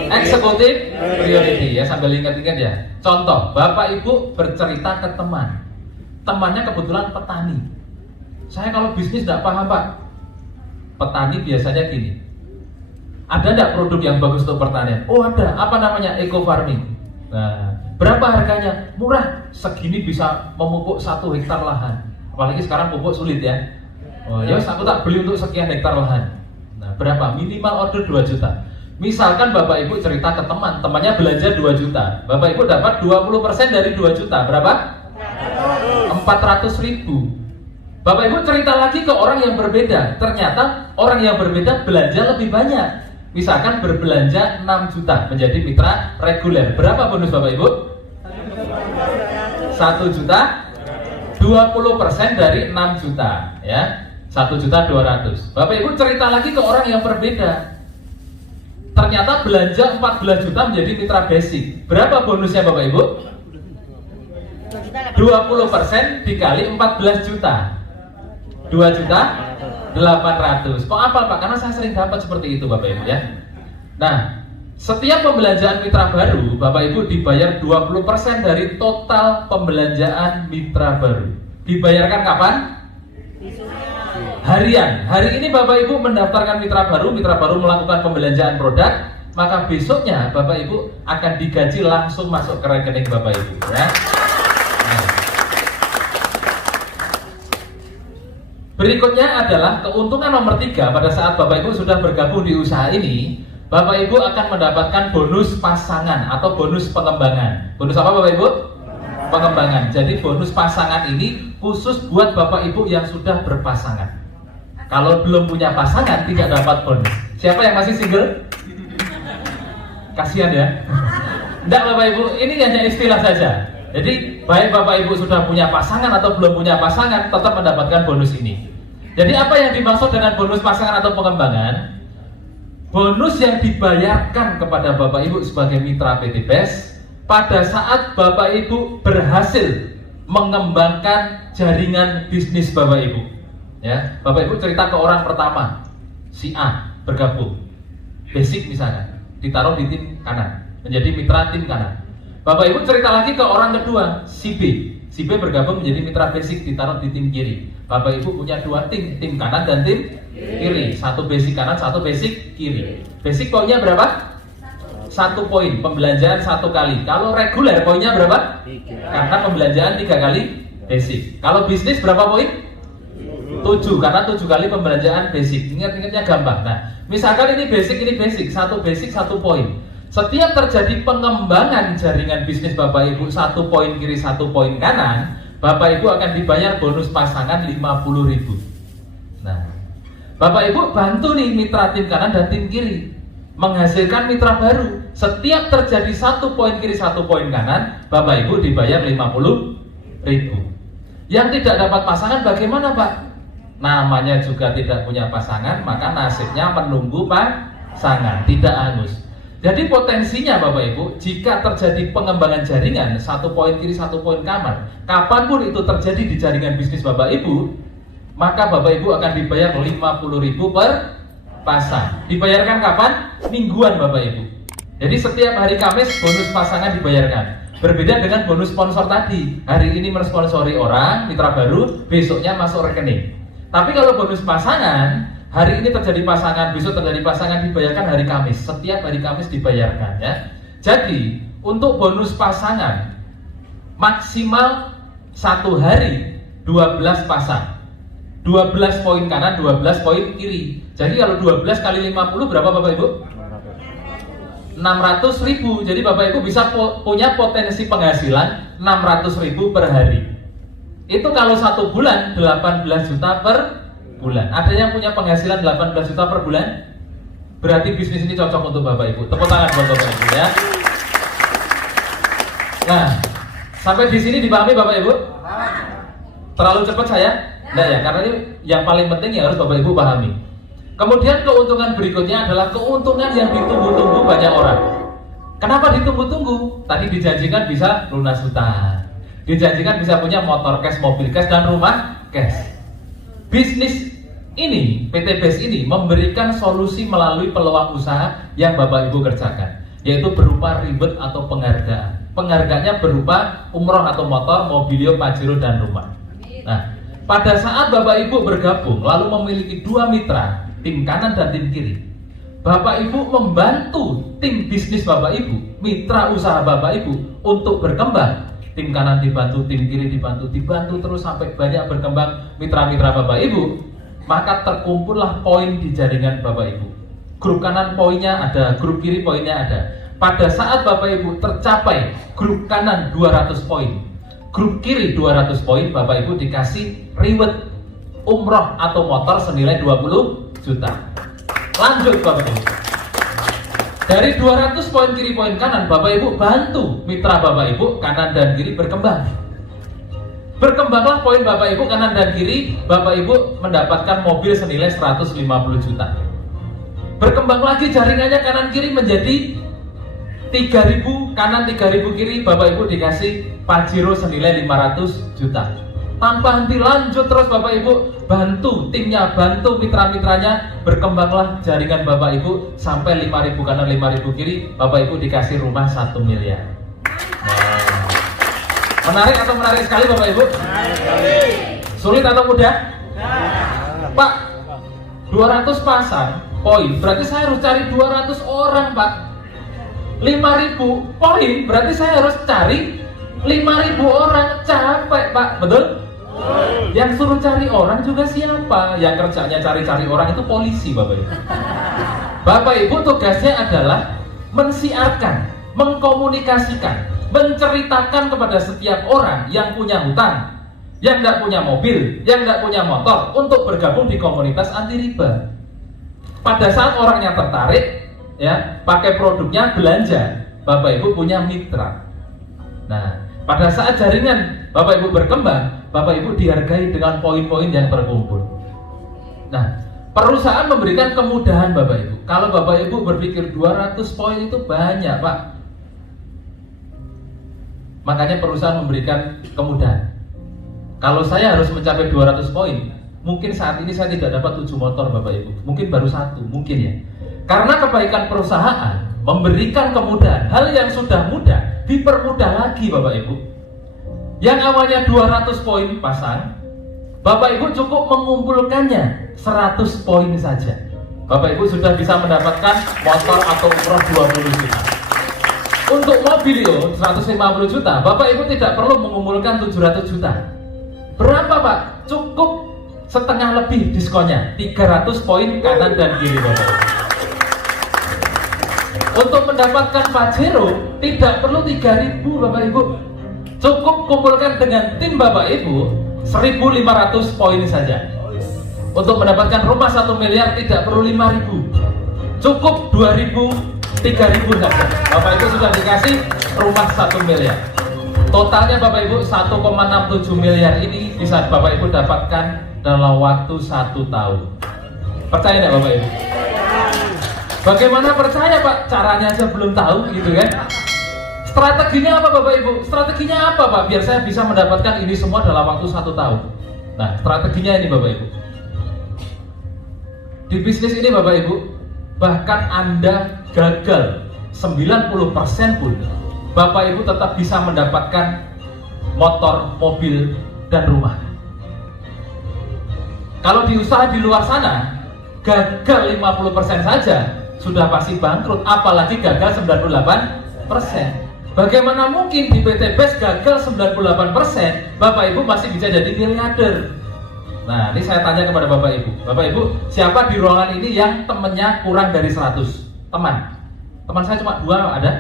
eksekutif, priority ya, sambil ingat-ingat ya. Contoh, Bapak Ibu bercerita ke teman. Temannya kebetulan petani. Saya kalau bisnis tidak paham Pak. Petani biasanya gini. Ada tidak produk yang bagus untuk pertanian? Oh ada, apa namanya? Eco farming. Nah, berapa harganya? Murah, segini bisa memupuk 1 hektar lahan. Apalagi sekarang pupuk sulit ya. Oh ya, aku tak beli untuk sekian hektar lahan. Nah, berapa? Minimal order 2 juta. Misalkan Bapak Ibu cerita ke teman, temannya belanja 2 juta. Bapak Ibu dapat 20% dari 2 juta. Berapa? 400.000. Bapak Ibu cerita lagi ke orang yang berbeda. Ternyata orang yang berbeda belanja lebih banyak. Misalkan berbelanja 6 juta menjadi mitra reguler. Berapa bonus Bapak Ibu? 1 juta 20% dari 6 juta ya. 1.200.000. Bapak Ibu cerita lagi ke orang yang berbeda. Ternyata belanja 14 juta menjadi mitra basic. Berapa bonusnya Bapak Ibu? 20% dikali 14 juta. 2.800.000. Kok apa Pak? Karena saya sering dapat seperti itu Bapak Ibu ya. Nah, setiap pembelanjaan mitra baru Bapak Ibu dibayar 20% dari total pembelanjaan mitra baru. Dibayarkan kapan? Harian. Hari ini Bapak Ibu mendaftarkan mitra baru melakukan pembelanjaan produk, maka besoknya Bapak Ibu akan digaji langsung masuk ke rekening Bapak Ibu ya. Nah. Berikutnya adalah keuntungan nomor 3. Pada saat Bapak Ibu sudah bergabung di usaha ini, Bapak Ibu akan mendapatkan bonus pasangan atau bonus pengembangan. Bonus apa Bapak Ibu? Pengembangan. Jadi bonus pasangan ini khusus buat Bapak Ibu yang sudah berpasangan. Kalau belum punya pasangan tidak dapat bonus. Siapa yang masih single? Kasihan ya. Enggak Bapak Ibu, ini hanya istilah saja. Jadi baik Bapak Ibu sudah punya pasangan atau belum punya pasangan tetap mendapatkan bonus ini. Jadi apa yang dimaksud dengan bonus pasangan atau pengembangan? Bonus yang dibayarkan kepada Bapak Ibu sebagai mitra PT BES pada saat Bapak Ibu berhasil mengembangkan jaringan bisnis Bapak Ibu. Ya, Bapak Ibu cerita ke orang pertama, si A bergabung, basic misalnya, ditaruh di tim kanan, menjadi mitra tim kanan. Bapak Ibu cerita lagi ke orang kedua, si B bergabung menjadi mitra basic, ditaruh di tim kiri. Bapak Ibu punya 2 tim kanan dan tim kiri, 1 basic kanan, 1 basic kiri. Basic poinnya berapa? 1 poin, pembelanjaan 1 kali. Kalau reguler poinnya berapa? 3. Karena pembelanjaan 3 kali basic. Kalau bisnis berapa poin? 7 karena 7 kali pembelanjaan basic. Ingat-ingatnya gampang. Nah, misalkan ini basic, satu basic, 1 poin. Setiap terjadi pengembangan jaringan bisnis Bapak Ibu 1 poin kiri, 1 poin kanan, Bapak Ibu akan dibayar bonus pasangan 50.000. Nah, Bapak Ibu bantu nih mitra tim kanan dan tim kiri menghasilkan mitra baru. Setiap terjadi 1 poin kiri, 1 poin kanan, Bapak Ibu dibayar 50.000. Yang tidak dapat pasangan bagaimana Pak? Namanya juga tidak punya pasangan, maka nasibnya menunggu pasangan, tidak hangus. Jadi potensinya Bapak Ibu, jika terjadi pengembangan jaringan 1 poin kiri, 1 poin kanan, kapanpun itu terjadi di jaringan bisnis Bapak Ibu, maka Bapak Ibu akan dibayar 50.000 per pasang. Dibayarkan kapan? Mingguan Bapak Ibu. Jadi setiap hari Kamis bonus pasangan dibayarkan. Berbeda dengan bonus sponsor tadi. Hari ini mensponsori orang, mitra baru, besoknya masuk rekening. Tapi kalau bonus pasangan, hari ini terjadi pasangan, besok terjadi pasangan, dibayarkan hari Kamis. Setiap hari Kamis dibayarkan ya. Jadi untuk bonus pasangan maksimal 1 hari 12 pasang. 12 poin kanan, 12 poin kiri. Jadi kalau 12 kali 50 berapa Bapak Ibu? 600.000. Jadi Bapak Ibu bisa punya potensi penghasilan 600.000 per hari. Itu kalau 1 bulan 18 juta per bulan. Ada yang punya penghasilan 18 juta per bulan? Berarti bisnis ini cocok untuk Bapak Ibu. Tepuk tangan buat Bapak Ibu ya. Nah, sampai di sini dipahami Bapak Ibu? Terlalu cepat saya? Enggak ya, karena ini yang paling penting yang harus Bapak Ibu pahami. Kemudian keuntungan berikutnya adalah keuntungan yang ditunggu-tunggu banyak orang. Kenapa ditunggu-tunggu? Tadi dijanjikan bisa lunas hutang, dijanjikan bisa punya motor cash, mobil cash, dan rumah cash. Bisnis ini, PT BES ini memberikan solusi melalui peluang usaha yang Bapak Ibu kerjakan, yaitu berupa reward atau penghargaan. Penghargaannya berupa umroh atau motor, mobilio, pajero, dan rumah. Nah, pada saat Bapak Ibu bergabung lalu memiliki 2 mitra, tim kanan dan tim kiri, Bapak Ibu membantu tim bisnis Bapak Ibu, mitra usaha Bapak Ibu untuk berkembang. Tim kanan dibantu, tim kiri dibantu terus sampai banyak berkembang mitra-mitra Bapak Ibu. Maka terkumpullah poin di jaringan Bapak Ibu. Grup kanan poinnya ada, grup kiri poinnya ada. Pada saat Bapak Ibu tercapai grup kanan 200 poin, grup kiri 200 poin, Bapak Ibu dikasih reward umroh atau motor senilai 20 juta. Lanjut Bapak Ibu. Dari 200 poin kiri poin kanan, Bapak Ibu bantu mitra Bapak Ibu kanan dan kiri berkembang. Berkembanglah poin Bapak Ibu kanan dan kiri, Bapak Ibu mendapatkan mobil senilai 150 juta. Berkembang lagi jaringannya kanan kiri menjadi 3.000 kanan 3.000 kiri, Bapak Ibu dikasih pajero senilai 500 juta. Tanpa henti lanjut terus Bapak Ibu, bantu timnya, bantu mitra-mitranya, berkembanglah jaringan Bapak Ibu sampai 5.000 kanan 5.000 kiri, Bapak Ibu dikasih rumah 1 miliar. Nah, menarik atau menarik sekali Bapak Ibu? Sulit atau mudah? Pak, 200 pasang poin, berarti saya harus cari 200 orang Pak. 5.000 poin, berarti saya harus cari 5.000 orang. Capek Pak, betul? Yang suruh cari orang juga siapa? Yang kerjanya cari-cari orang itu polisi Bapak Ibu. Bapak Ibu tugasnya adalah mensiarkan, mengkomunikasikan, menceritakan kepada setiap orang yang punya hutang, yang nggak punya mobil, yang nggak punya motor, untuk bergabung di komunitas anti riba. Pada saat orangnya tertarik, ya, pakai produknya, belanja, Bapak Ibu punya mitra. Nah, pada saat jaringan Bapak Ibu berkembang, Bapak Ibu dihargai dengan poin-poin yang terkumpul. Nah, perusahaan memberikan kemudahan Bapak Ibu. Kalau Bapak Ibu berpikir 200 poin itu banyak Pak, makanya perusahaan memberikan kemudahan. Kalau saya harus mencapai 200 poin, mungkin saat ini saya tidak dapat 7 motor Bapak Ibu, mungkin baru 1, mungkin ya. Karena kebaikan perusahaan memberikan kemudahan. Hal yang sudah mudah dipermudah lagi Bapak Ibu. Yang awalnya 200 poin pasang, Bapak Ibu cukup mengumpulkannya 100 poin saja, Bapak Ibu sudah bisa mendapatkan motor atau umroh 20 juta. Untuk mobilio 150 juta, Bapak Ibu tidak perlu mengumpulkan 700 juta. Berapa Pak? Cukup setengah lebih diskonnya, 300 poin kanan dan kiri Bapak Ibu. Untuk mendapatkan Pajero tidak perlu 3.000 Bapak Ibu, cukup kumpulkan dengan tim Bapak Ibu 1.500 poin saja. Untuk mendapatkan rumah 1 miliar tidak perlu 5.000, cukup 2.000, 3.000 saja. Bapak Ibu sudah dikasih rumah 1 miliar. Totalnya Bapak Ibu 1,67 miliar ini bisa Bapak Ibu dapatkan dalam waktu 1 tahun. Percaya nggak Bapak Ibu? Bagaimana percaya Pak? Caranya aja belum tahu gitu kan? Strateginya apa Bapak Ibu? Strateginya apa Pak? Biar saya bisa mendapatkan ini semua dalam waktu 1 tahun. Nah, strateginya ini Bapak Ibu. Di bisnis ini Bapak Ibu, bahkan Anda gagal 90% pun, Bapak Ibu tetap bisa mendapatkan motor, mobil, dan rumah. Kalau di usaha di luar sana, gagal 50% saja sudah pasti bangkrut, apalagi gagal 98%. Bagaimana mungkin di PT BES gagal 98%, Bapak Ibu masih bisa jadi miliarder? Nah, ini saya tanya kepada Bapak Ibu. Bapak Ibu, siapa di ruangan ini yang temannya kurang dari 100? Teman? Teman saya cuma 2, Pak, ada?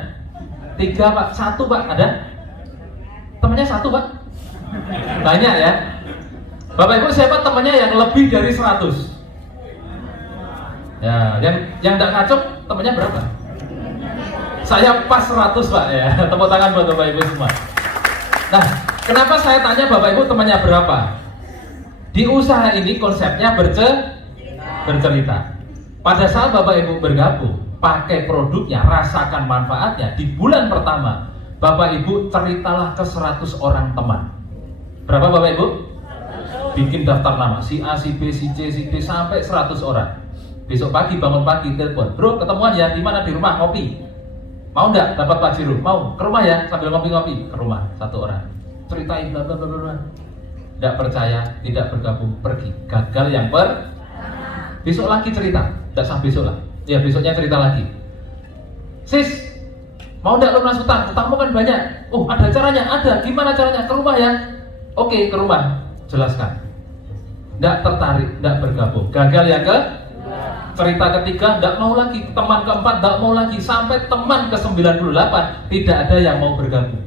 3 Pak, 1 Pak, ada? Temannya 1 Pak? Banyak ya? Bapak Ibu, siapa temannya yang lebih dari 100? Ya, yang tidak ngacung temannya berapa? Saya pas 100 Pak ya. Tepuk tangan buat Bapak Ibu semua. Nah, kenapa saya tanya Bapak Ibu temannya berapa? Di usaha ini konsepnya bercerita. Pada saat Bapak Ibu bergabung, pakai produknya, rasakan manfaatnya, di bulan pertama Bapak Ibu ceritalah ke 100 orang teman. Berapa Bapak Ibu? Bikin daftar nama, si A, si B, si C, si D, sampai 100 orang. Besok pagi bangun pagi telepon, bro ketemuan ya, di mana? Di rumah, ngopi. Mau nggak dapat Pajero? Mau, ke rumah ya, sambil ngopi-ngopi. Ke rumah, 1 orang. Ceritain bla bla bla bla. Tidak percaya, tidak bergabung, pergi. Gagal yang besok lagi cerita, tidak sampai besok lah. Ya besoknya cerita lagi. Sis, mau nggak lunas utang? Utangmu kan banyak. Oh ada caranya, ada. Gimana caranya? Ke rumah ya. Oke, ke rumah. Jelaskan. Tidak tertarik, tidak bergabung. Gagal yang cerita ketiga, tidak mau lagi. Teman keempat, tidak mau lagi. Sampai teman ke-98 tidak ada yang mau bergabung.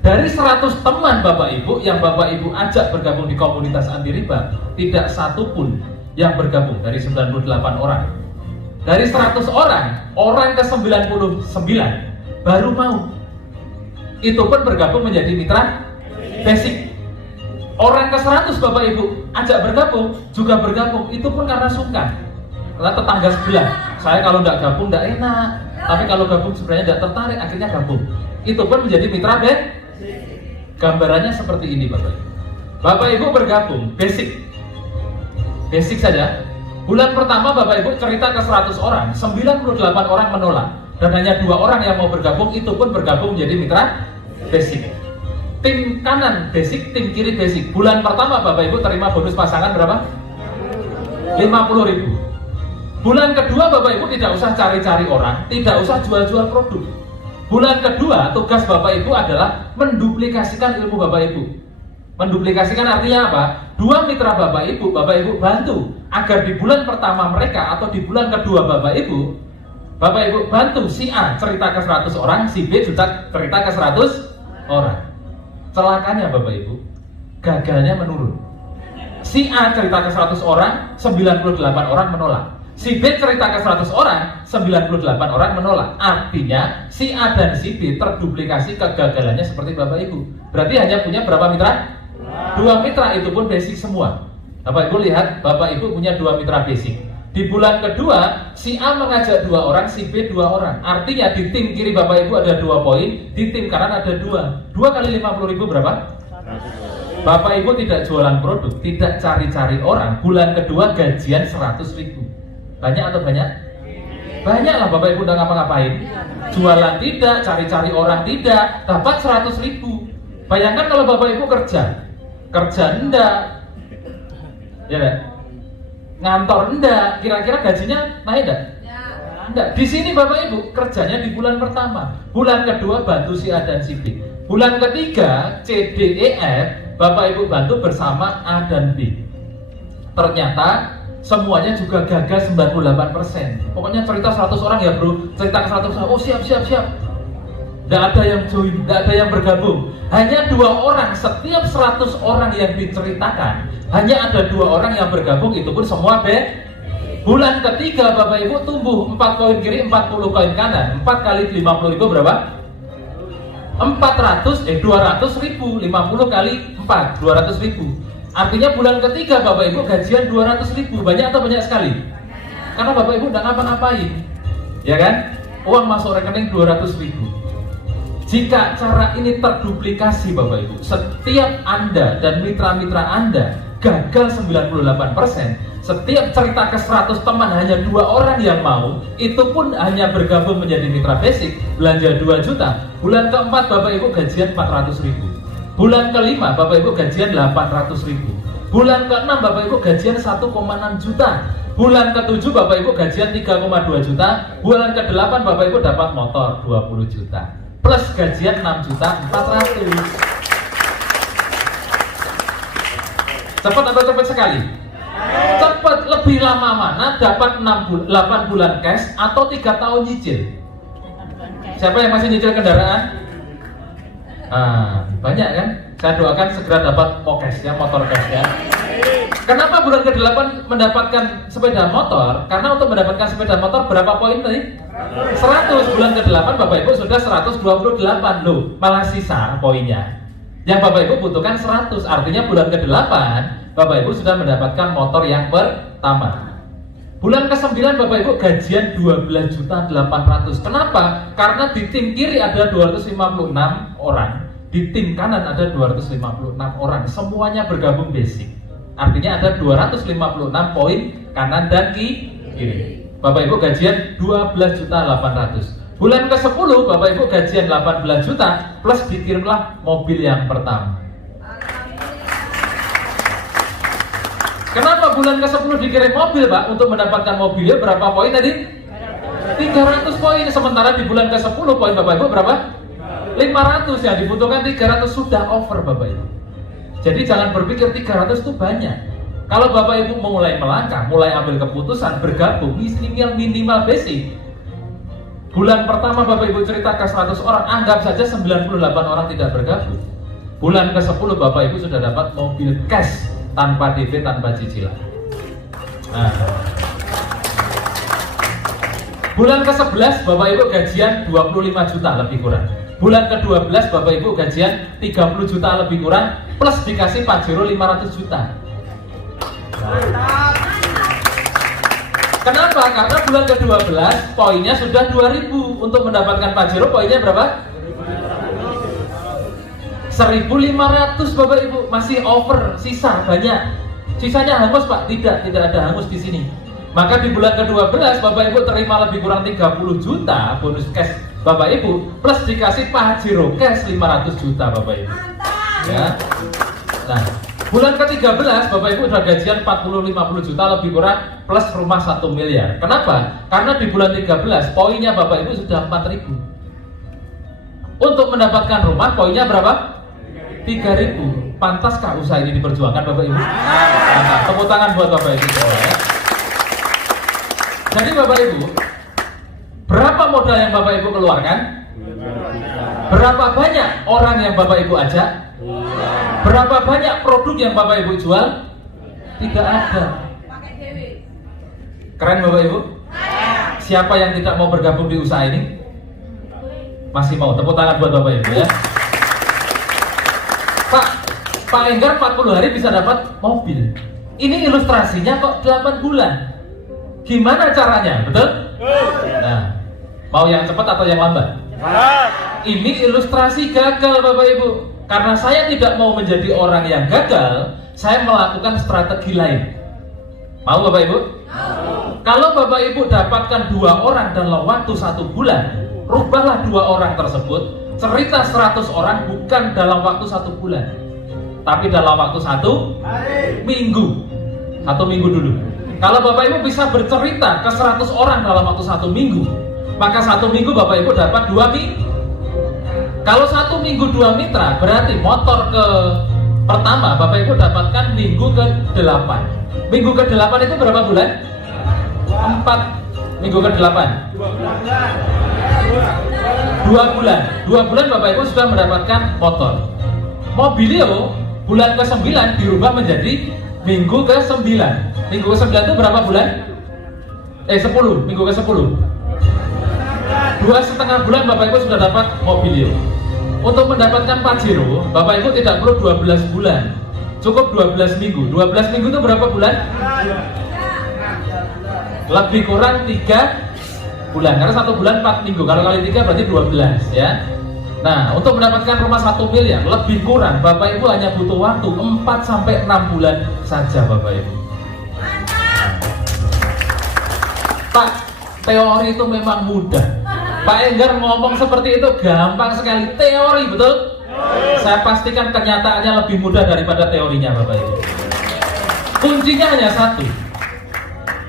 Dari 100 teman Bapak Ibu yang Bapak Ibu ajak bergabung di komunitas anti riba, tidak satu pun yang bergabung dari 98 orang. Dari 100 orang, orang ke-99 baru mau. Itu pun bergabung menjadi mitra basic. Orang ke-100 Bapak Ibu ajak bergabung, juga bergabung. Itu pun karena sungkan. Karena tetangga sebelah, saya kalau tidak gabung tidak enak. Tapi kalau gabung sebenarnya tidak tertarik, akhirnya gabung. Itu pun menjadi mitra basic. Gambarannya seperti ini Bapak Ibu. Bapak Ibu bergabung, basic saja. Bulan pertama Bapak Ibu cerita ke 100 orang, 98 orang menolak. Dan hanya 2 orang yang mau bergabung, itu pun bergabung menjadi mitra basic. Tim kanan basic, tim kiri basic. Bulan pertama Bapak Ibu terima bonus pasangan berapa? 50.000. Bulan kedua Bapak Ibu tidak usah cari-cari orang, tidak usah jual-jual produk. Bulan kedua tugas Bapak Ibu adalah menduplikasikan ilmu Bapak Ibu. Menduplikasikan artinya apa? 2 mitra Bapak Ibu bantu agar di bulan pertama mereka atau di bulan kedua Bapak Ibu bantu si A cerita ke 100 orang, si B juga cerita ke 100 orang. Celakanya Bapak Ibu, gagalnya menurun. Si A cerita ke 100 orang, 98 orang menolak. Si B cerita ke 100 orang, 98 orang menolak. Artinya si A dan si B terduplikasi kegagalannya seperti Bapak Ibu. Berarti hanya punya berapa mitra? 2 mitra, itu pun basic semua. Bapak Ibu lihat, Bapak Ibu punya 2 mitra basic. Di bulan kedua, si A mengajak 2 orang, si B 2 orang. Artinya di tim kiri Bapak Ibu ada 2 poin, di tim kanan ada 2. 2 kali 50.000 berapa? Bapak Ibu tidak jualan produk, tidak cari-cari orang. Bulan kedua gajian 100.000. Banyak atau banyak? Banyak lah Bapak Ibu udah ngapa-ngapain. Jualan tidak, cari-cari orang tidak, dapat 100.000. Bayangkan kalau Bapak Ibu kerja enggak, ya enggak? Ngantor enggak, kira-kira gajinya naik enggak? Enggak. Di sini Bapak Ibu kerjanya di bulan pertama, bulan kedua bantu si A dan si B, bulan ketiga C, D, E, F Bapak Ibu bantu bersama A dan B. Ternyata semuanya juga gagal 98%. Pokoknya cerita 100 orang ya bro, cerita ke 100 orang, oh siap. Nggak ada yang join, nggak ada yang bergabung. Hanya 2 orang, setiap 100 orang yang diceritakan, hanya ada 2 orang yang bergabung, itu pun semua Bulan ketiga Bapak Ibu tumbuh 4 koin kiri, 40 koin kanan. 4 kali 50 itu berapa? 200 ribu. 50 kali 4, 200 ribu. Artinya bulan ketiga Bapak Ibu gajian 200 ribu. Banyak atau banyak sekali? Karena Bapak Ibu udah ngapa-ngapain, ya kan? Uang masuk rekening 200 ribu. Jika cara ini terduplikasi Bapak Ibu, setiap Anda dan mitra-mitra Anda gagal 98%, setiap cerita ke 100 teman hanya 2 orang yang mau, itu pun hanya bergabung menjadi mitra basic, belanja 2 juta. Bulan keempat Bapak Ibu gajian 400 ribu. Bulan kelima Bapak Ibu gajian 800 ribu. Bulan ke-6 Bapak Ibu gajian 1,6 juta. Bulan ke-7 Bapak Ibu gajian 3,2 juta. Bulan ke-8 Bapak Ibu dapat motor 20 juta. Plus gajian 6 juta 400. Cepat atau cepat sekali? Cepat. Lebih lama mana? Dapat 8 bulan cash atau 3 tahun nyicil? Siapa yang masih nyicil kendaraan? Banyak kan? Saya doakan segera dapat cash-nya, motor cash-nya. Kenapa bulan ke-8 mendapatkan sepeda motor? Karena untuk mendapatkan sepeda motor berapa poin tadi? 100. Bulan ke-8 Bapak Ibu sudah 128 loh, malah sisa poinnya. Yang Bapak Ibu butuhkan 100. Artinya bulan ke-8 Bapak Ibu sudah mendapatkan motor yang pertama. Bulan ke-9 Bapak Ibu gajian 12.800.000. Kenapa? Karena di tim kiri ada 256 orang, di tim kanan ada 256 orang. Semuanya bergabung basic. Artinya ada 256 poin kanan dan kiri. Bapak Ibu gajian 12.800.000. Bulan ke-10 Bapak Ibu gajian 18 juta plus dikirimlah mobil yang pertama. Kenapa bulan ke-10 dikirim mobil Pak? Untuk mendapatkan mobilnya berapa poin tadi? 300 poin. Sementara di bulan ke-10 poin Bapak Ibu berapa? 500. Yang dibutuhkan 300 sudah over Bapak Ibu. Jadi jangan berpikir 300 itu banyak. Kalau Bapak Ibu mulai melangkah, mulai ambil keputusan, bergabung, minimal basic. Bulan pertama Bapak Ibu cerita ke 100 orang, anggap saja 98 orang tidak bergabung. Bulan ke-10 Bapak Ibu sudah dapat mobil cash tanpa DP, tanpa cicilan. Bulan ke-11 Bapak Ibu gajian 25 juta lebih kurang. Bulan ke-12 Bapak Ibu gajian 30 juta lebih kurang plus dikasih Pajero 500 juta. Kenapa? Karena bulan ke-12 poinnya sudah 2000. Untuk mendapatkan Pajero poinnya berapa? 1.500 Bapak Ibu. Masih over, sisa banyak. Sisanya hangus Pak? Tidak ada hangus di sini. Maka di bulan ke-12 Bapak Ibu terima lebih kurang 30 juta bonus cash Bapak Ibu plus dikasih Pajero cash 500 juta Bapak Ibu. Ya. Nah, bulan ke-13 Bapak Ibu sudah gajian 40-50 juta lebih kurang plus rumah 1 miliar. Kenapa? Karena di bulan 13 poinnya Bapak Ibu sudah 4.000. Untuk mendapatkan rumah poinnya berapa? 3.000. Pantaskah usaha ini diperjuangkan Bapak Ibu? Nah, tepuk tangan buat Bapak Ibu semua ya. Jadi Bapak Ibu, berapa modal yang Bapak Ibu keluarkan? Berapa banyak orang yang Bapak Ibu ajak? Berapa banyak produk yang Bapak Ibu jual? Tidak ada. Keren Bapak Ibu? Siapa yang tidak mau bergabung di usaha ini? Masih mau? Tepuk tangan buat Bapak Ibu ya. Pak Enggar 40 hari bisa dapat mobil. Ini ilustrasinya kok 8 bulan. Gimana caranya? Betul? Nah, mau yang cepat atau yang lambat? Ini ilustrasi gagal Bapak Ibu. Karena saya tidak mau menjadi orang yang gagal, saya melakukan strategi lain. Mau Bapak Ibu? Kalau Bapak Ibu dapatkan 2 orang dalam waktu 1 bulan, rubahlah 2 orang tersebut. Cerita 100 orang bukan dalam waktu 1 bulan, tapi dalam waktu 1 minggu. 1 minggu dulu. Kalau Bapak Ibu bisa bercerita ke 100 orang dalam waktu 1 minggu, maka 1 minggu Bapak Ibu dapat 2 minggu. Kalau 1 minggu 2 mitra, berarti motor ke pertama Bapak Ibu dapatkan minggu ke-8. Minggu ke-8 itu berapa bulan? 4 minggu ke-8. 2 bulan. 2 bulan Bapak Ibu sudah mendapatkan motor. Mobilio bulan ke-9 dirubah menjadi minggu ke-9. Minggu ke-9 itu berapa bulan? 10, minggu ke-10. 2,5 bulan Bapak Ibu sudah dapat mobilio. Untuk mendapatkan Pajero, Bapak Ibu tidak perlu 12 bulan, cukup 12 minggu. 12 minggu itu berapa bulan? Lebih kurang 3 bulan, karena 1 bulan 4 minggu. Kalau kali 3 berarti 12 ya. Nah, untuk mendapatkan rumah 1 miliar lebih kurang Bapak Ibu hanya butuh waktu 4-6 bulan saja Bapak Ibu. Pak, teori itu memang mudah. Pak Enggar ngomong seperti itu gampang sekali, teori, betul? Saya pastikan kenyataannya lebih mudah daripada teorinya Bapak Ibu. Kuncinya hanya satu.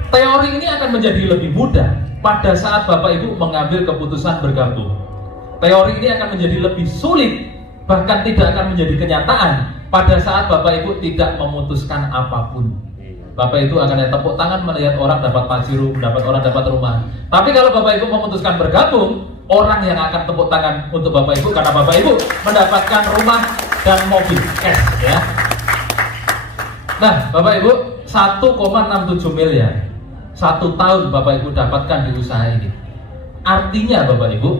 Teori ini akan menjadi lebih mudah pada saat Bapak Ibu mengambil keputusan bergabung. Teori ini akan menjadi lebih sulit, bahkan tidak akan menjadi kenyataan pada saat Bapak Ibu tidak memutuskan apapun. Bapak Ibu akan tepuk tangan melihat orang dapat Pajero, mendapat orang dapat rumah. Tapi kalau Bapak Ibu memutuskan bergabung, orang yang akan tepuk tangan untuk Bapak Ibu karena Bapak Ibu mendapatkan rumah dan mobil cash ya. Nah, Bapak Ibu 1,67 miliar 1 tahun Bapak Ibu dapatkan di usaha ini. Artinya Bapak Ibu,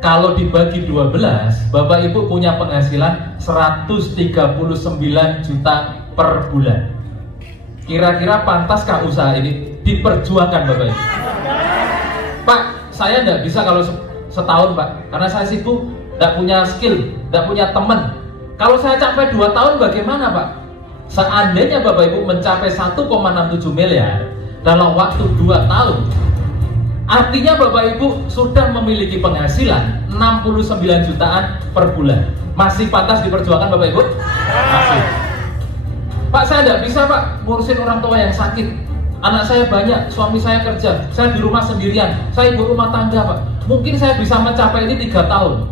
kalau dibagi 12, Bapak Ibu punya penghasilan 139 juta per bulan. Kira-kira pantaskah usaha ini diperjuangkan Bapak Ibu? Pak, saya tidak bisa kalau setahun Pak, karena saya sibuk, tidak punya skill, tidak punya teman. Kalau saya capai 2 tahun bagaimana Pak? Seandainya Bapak Ibu mencapai 1,67 miliar dalam waktu 2 tahun, artinya Bapak Ibu sudah memiliki penghasilan 69 jutaan per bulan. Masih pantas diperjuangkan Bapak Ibu? Masih. Pak, saya tidak bisa Pak ngurusin orang tua yang sakit. Anak saya banyak, suami saya kerja, saya di rumah sendirian, saya ibu rumah tangga Pak. Mungkin saya bisa mencapai ini 3 tahun.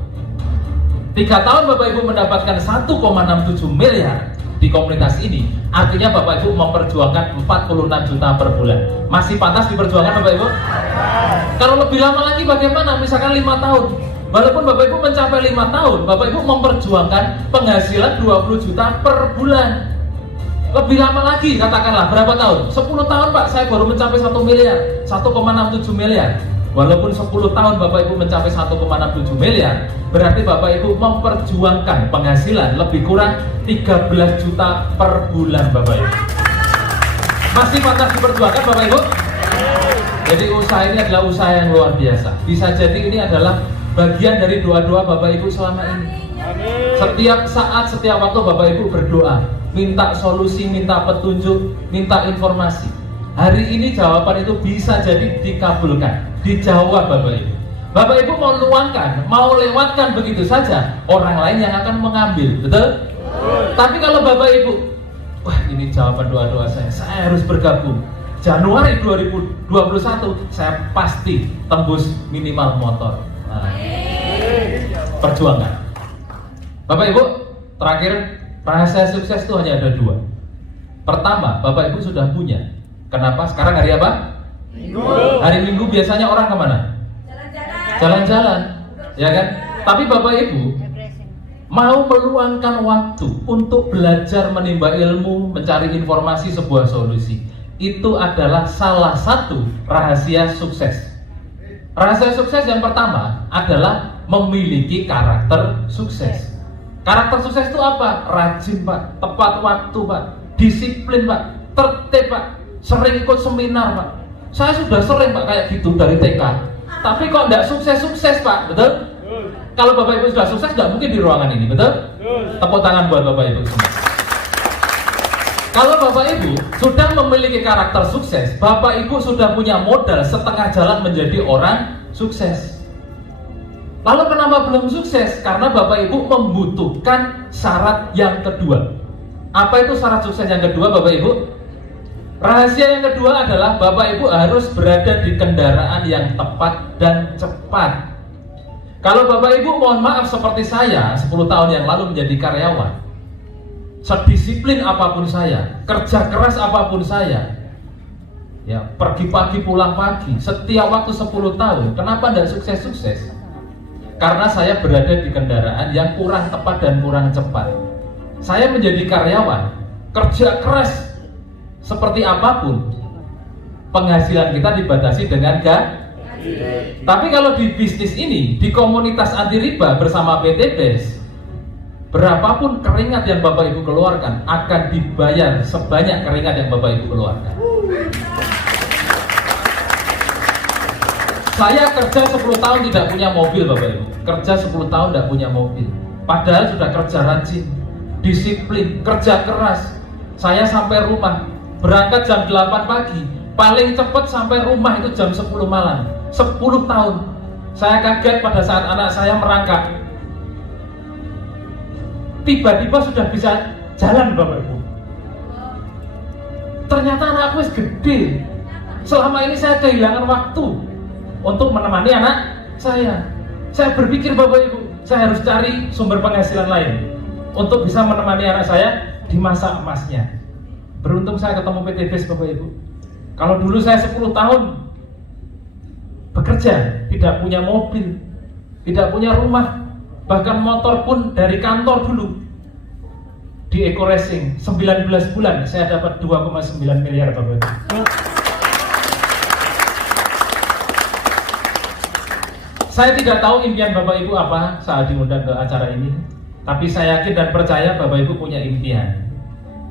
3 tahun Bapak Ibu mendapatkan 1,67 miliar di komunitas ini. Artinya Bapak Ibu memperjuangkan 46 juta per bulan. Masih pantas diperjuangkan Bapak Ibu? Kalau lebih lama lagi bagaimana? Misalkan 5 tahun. Walaupun Bapak Ibu mencapai 5 tahun, Bapak Ibu memperjuangkan penghasilan 20 juta per bulan. Lebih lama lagi, katakanlah berapa tahun? 10 tahun Pak, saya baru mencapai 1 miliar 1,67 miliar. Walaupun 10 tahun Bapak Ibu mencapai 1,67 miliar, berarti Bapak Ibu memperjuangkan penghasilan lebih kurang 13 juta per bulan Bapak Ibu. Masih pantas diperjuangkan Bapak Ibu? Jadi usaha ini adalah usaha yang luar biasa. Bisa jadi ini adalah bagian dari doa-doa Bapak Ibu selama ini. Setiap saat, setiap waktu Bapak Ibu berdoa, minta solusi, minta petunjuk, minta informasi. Hari ini jawaban itu bisa jadi dikabulkan, dijawab Bapak Ibu. Bapak Ibu mau luangkan, mau lewatkan begitu saja, orang lain yang akan mengambil, betul? Tapi kalau Bapak Ibu, wah ini jawaban doa-doa saya harus bergabung. Januari 2021 saya pasti tembus minimal motor. Nah, perjuangan. Bapak Ibu, terakhir, rahasia sukses itu hanya ada 2. Pertama, Bapak Ibu sudah punya. Kenapa? Sekarang hari apa? Minggu. Hari Minggu biasanya orang kemana? Jalan-jalan, ya kan? Tapi Bapak Ibu mau meluangkan waktu untuk belajar menimba ilmu, mencari informasi sebuah solusi. Itu adalah salah satu rahasia sukses. Rahasia sukses yang pertama adalah memiliki karakter sukses. Karakter sukses itu apa? Rajin Pak, tepat waktu Pak, disiplin Pak, tertib Pak, sering ikut seminar Pak. Saya sudah sering Pak kayak gitu dari TK. Tapi kok tidak sukses-sukses Pak, betul? Kalau Bapak Ibu sudah sukses, tidak mungkin di ruangan ini, betul? Tepuk tangan buat Bapak Ibu semua. Kalau Bapak Ibu sudah memiliki karakter sukses, Bapak Ibu sudah punya modal setengah jalan menjadi orang sukses. Lalu kenapa belum sukses? Karena Bapak Ibu membutuhkan syarat yang kedua. Apa itu syarat sukses yang kedua Bapak Ibu? Rahasia yang kedua adalah Bapak Ibu harus berada di kendaraan yang tepat dan cepat. Kalau Bapak Ibu mohon maaf seperti saya 10 tahun yang lalu menjadi karyawan, sedisiplin apapun saya, kerja keras apapun saya, ya pergi pagi pulang pagi, setiap waktu 10 tahun, kenapa tidak sukses-sukses? Karena saya berada di kendaraan yang kurang tepat dan kurang cepat. Saya menjadi karyawan, kerja keras seperti apapun, penghasilan kita dibatasi dengan tapi kalau di bisnis ini, di komunitas anti riba bersama PT BES, berapapun keringat yang Bapak Ibu keluarkan akan dibayar sebanyak keringat yang Bapak Ibu keluarkan. Saya kerja 10 tahun tidak punya mobil Bapak Ibu. Kerja 10 tahun tidak punya mobil. Padahal sudah kerja rajin, disiplin, kerja keras. Saya sampai rumah, berangkat jam 8 pagi, paling cepat sampai rumah itu jam 10 malam. 10 tahun. Saya kaget pada saat anak saya merangkak. Tiba-tiba sudah bisa jalan Bapak Ibu. Ternyata anakku gede. Selama ini saya kehilangan waktu untuk menemani anak saya. Saya berpikir Bapak Ibu, saya harus cari sumber penghasilan lain untuk bisa menemani anak saya di masa emasnya. Beruntung saya ketemu PT BES Bapak Ibu. Kalau dulu saya 10 tahun bekerja, tidak punya mobil, tidak punya rumah, bahkan motor pun dari kantor dulu. Di Eco Racing 19 bulan saya dapat 2,9 miliar Bapak Ibu. Saya tidak tahu impian Bapak Ibu apa saat diundang ke acara ini, tapi saya yakin dan percaya Bapak Ibu punya impian.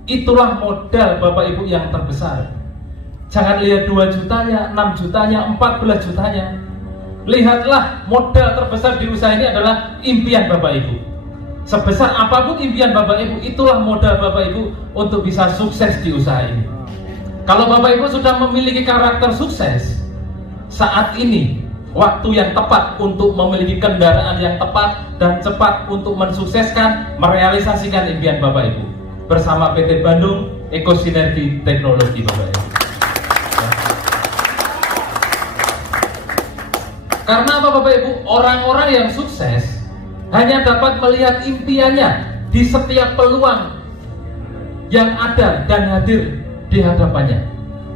Itulah modal Bapak Ibu yang terbesar. Jangan lihat 2 jutanya, 6 jutanya, 14 jutanya. Lihatlah modal terbesar di usaha ini adalah impian Bapak Ibu. Sebesar apapun impian Bapak Ibu, itulah modal Bapak Ibu untuk bisa sukses di usaha ini. Kalau Bapak Ibu sudah memiliki karakter sukses, saat ini waktu yang tepat untuk memiliki kendaraan yang tepat dan cepat untuk mensukseskan, merealisasikan impian Bapak Ibu bersama PT Bandung Ekosinergi Teknologi Bapak Ibu. Karena apa Bapak Ibu? Orang-orang yang sukses hanya dapat melihat impiannya di setiap peluang yang ada dan hadir di hadapannya.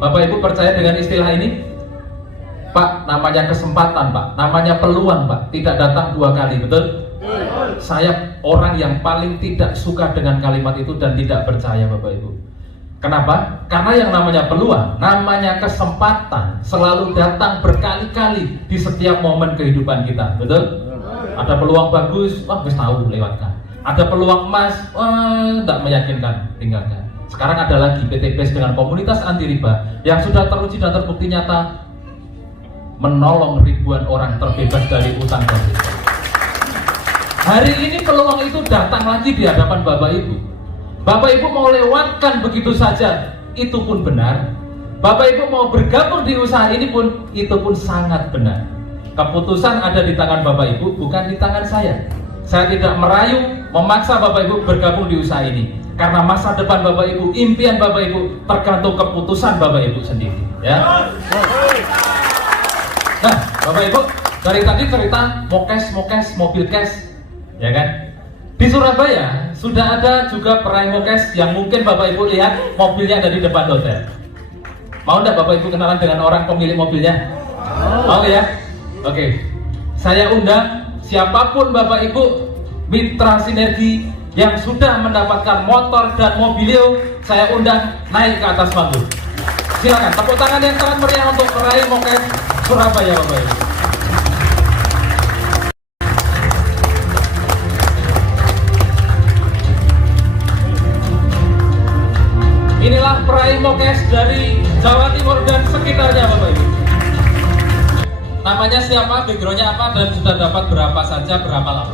Bapak Ibu percaya dengan istilah ini? Pak, namanya kesempatan Pak, namanya peluang Pak, tidak datang 2 kali, betul? Saya orang yang paling tidak suka dengan kalimat itu dan tidak percaya Bapak Ibu. Kenapa? Karena yang namanya peluang, namanya kesempatan selalu datang berkali-kali di setiap momen kehidupan kita, betul? Ada peluang bagus, wah bisa tahu lewatkan. Ada peluang emas, wah tidak meyakinkan, tinggalkan. Sekarang ada lagi PT BES dengan komunitas anti riba yang sudah teruji dan terbukti nyata menolong ribuan orang terbebas dari utang dan riba. Hari ini peluang itu datang lagi di hadapan Bapak Ibu. Bapak Ibu mau lewatkan begitu saja, itu pun benar. Bapak Ibu mau bergabung di usaha ini pun, itu pun sangat benar. Keputusan ada di tangan Bapak Ibu, bukan di tangan saya. Saya tidak merayu, memaksa Bapak Ibu bergabung di usaha ini. Karena masa depan Bapak Ibu, impian Bapak Ibu tergantung keputusan Bapak Ibu sendiri. Ya. Nah, Bapak Ibu, dari tadi cerita mokes, mobil cash, ya kan? Di Surabaya sudah ada juga peraih mokes yang mungkin Bapak Ibu lihat mobilnya ada di depan hotel. Mau enggak Bapak Ibu kenalan dengan orang pemilik mobilnya? Mau ya? Oke. Saya undang siapapun Bapak Ibu mitra sinergi yang sudah mendapatkan motor dan mobilio, saya undang naik ke atas panggung. Silakan tepuk tangan yang sangat meriah untuk peraih mokes Surabaya Bapak Ibu. Inilah peraih mokes dari Jawa Timur dan sekitarnya Bapak Ibu. Namanya siapa, backgroundnya apa, dan sudah dapat berapa saja, berapa lama?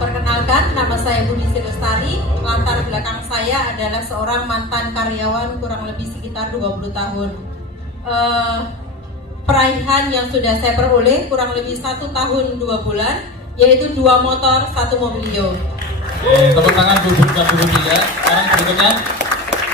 Perkenalkan, nama saya Budi Lestari. Latar belakang saya adalah seorang mantan karyawan kurang lebih sekitar 20 tahun. Peraihan yang sudah saya peroleh kurang lebih 1 tahun 2 bulan, yaitu 2 motor, 1 mobilio. Tepuk tangan Bu Budi dan Bu Budi ya. Sekarang berikutnya.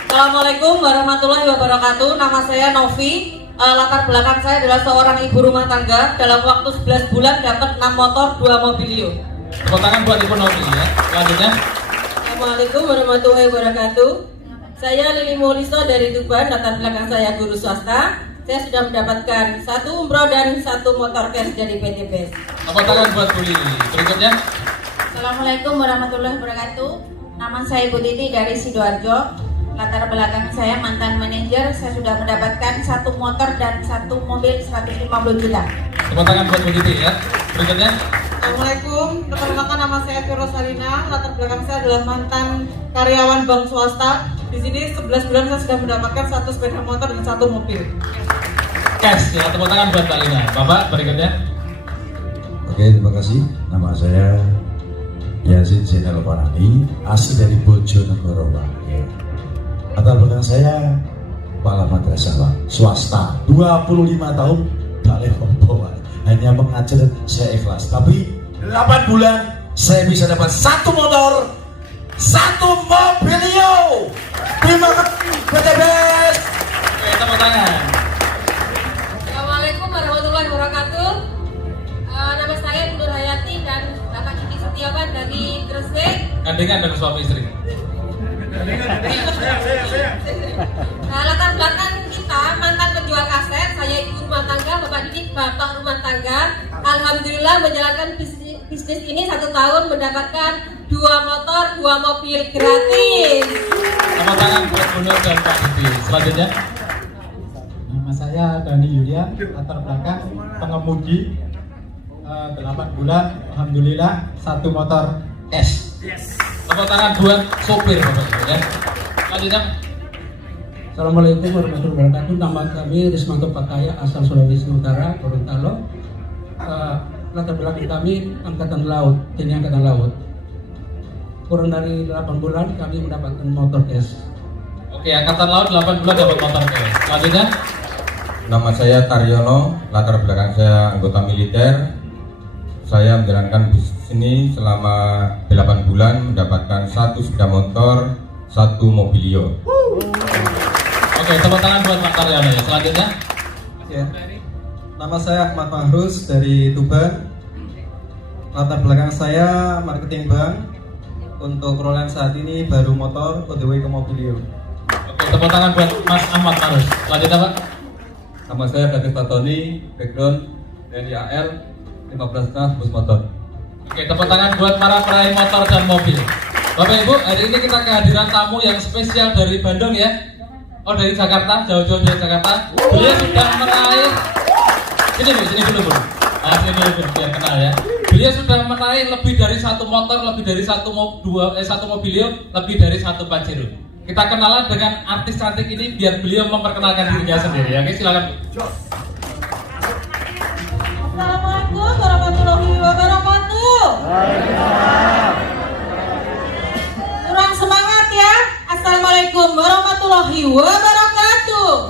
Assalamualaikum warahmatullahi wabarakatuh. Nama saya Novi. Latar belakang saya adalah seorang ibu rumah tangga. Dalam waktu 11 bulan dapat 6 motor, 2 mobilio. Tepuk tangan buat Ibu Novi ya. Selanjutnya. Assalamualaikum warahmatullahi wabarakatuh. Saya Lili Mauliso dari Tuban, latar belakang saya guru swasta. Saya sudah mendapatkan 1 umroh dan 1 motor cash dari PT BES. Tepuk tangan buat Bu Lili. Berikutnya. Assalamualaikum warahmatullahi wabarakatuh. Nama saya Bu Titi dari Sidoarjo. Latar belakang saya mantan manajer. Saya sudah mendapatkan 1 motor dan 1 mobil 150 juta. Tepuk tangan buat Bu Titi ya. Berikutnya. Assalamualaikum, perkenalkan nama saya Viro Salina. Latar belakang saya adalah mantan karyawan bank swasta. Di sini 11 bulan saya sudah mendapatkan 1 sepeda motor dan 1 mobil. Cash ya. Tepuk tangan buat Mbak Lina. Bapak berikutnya. Oke, terima kasih. Nama saya Yasin Zainal Farani, asli dari Bojonegoro, Pak. Latar belakang saya kepala madrasah, Pak. Swasta, 25 tahun balik Ombo, Pak. Hanya mengajar, saya ikhlas. Tapi 8 bulan saya bisa dapat 1 motor, 1 mobilio. Terima kasih PT BES. Oke, tepuk tangan. Assalamualaikum warahmatullahi wabarakatuh. Nama saya Nur Hayati dan Bapak Kiki Setiawan dari Gresik. Gandengan dengan suami istri. Latar belakang kita mantan penjual kaset, saya ibu rumah tangga, Bapak Didik bapak rumah tangga. Alhamdulillah menjalankan bisnis ini 1 tahun mendapatkan 2 motor, 2 mobil gratis. Tepuk tangan buat Bu Nur dan Pak Didi. Selanjutnya. Nama saya Dani Yulia, latar belakang pengemudi 8 bulan, alhamdulillah 1 motor cash. Tepuk tangan buat sopir Bapak Ibu ya. Selanjutnya. Assalamualaikum warahmatullahi wabarakatuh. Nama kami Rismanto Pakaya, asal Sulawesi Utara, Gorontalo. Latar belakang kami Angkatan Laut, TNI Angkatan Laut. Kurang dari 8 bulan kami mendapatkan motor cash. Oke, Angkatan Laut 8 bulan dapat motor cash. Selanjutnya. Nama saya Taryono, latar belakang saya anggota militer. Saya menjalankan bisnis ini selama 8 bulan, mendapatkan 1 sepeda motor, 1 mobilio. Oke, tepuk tangan buat Pak Taryono ya. Selanjutnya. Ya. Nama saya Ahmad Fahrus dari Tuban. Latar belakang saya marketing bank. Untuk perolehan saat ini baru motor, on the way ke mobilio. Oke, tepuk tangan buat Mas Ahmad Tarus. Selanjutnya Pak. Nama saya David Fatoni, background dari AL 15 tahun bus motor. Oke, tepuk tangan buat para peraih motor dan mobil. Bapak Ibu, hari ini kita kehadiran tamu yang spesial dari Bandung ya. Oh, dari Jakarta, jauh-jauh dari Jakarta. Beliau sudah meraih. Sini dulu Bu. Sini dulu Bu, biar kenal ya. Beliau sudah meraih lebih dari 1 motor, lebih dari 1 mobilio, lebih dari 1 Pajero. Kita kenalan dengan artis cantik ini biar beliau memperkenalkan dirinya sendiri ya. Oke, silakan Bu. Assalamualaikum warahmatullahi wabarakatuh. Kurang semangat ya. Assalamualaikum warahmatullahi wabarakatuh.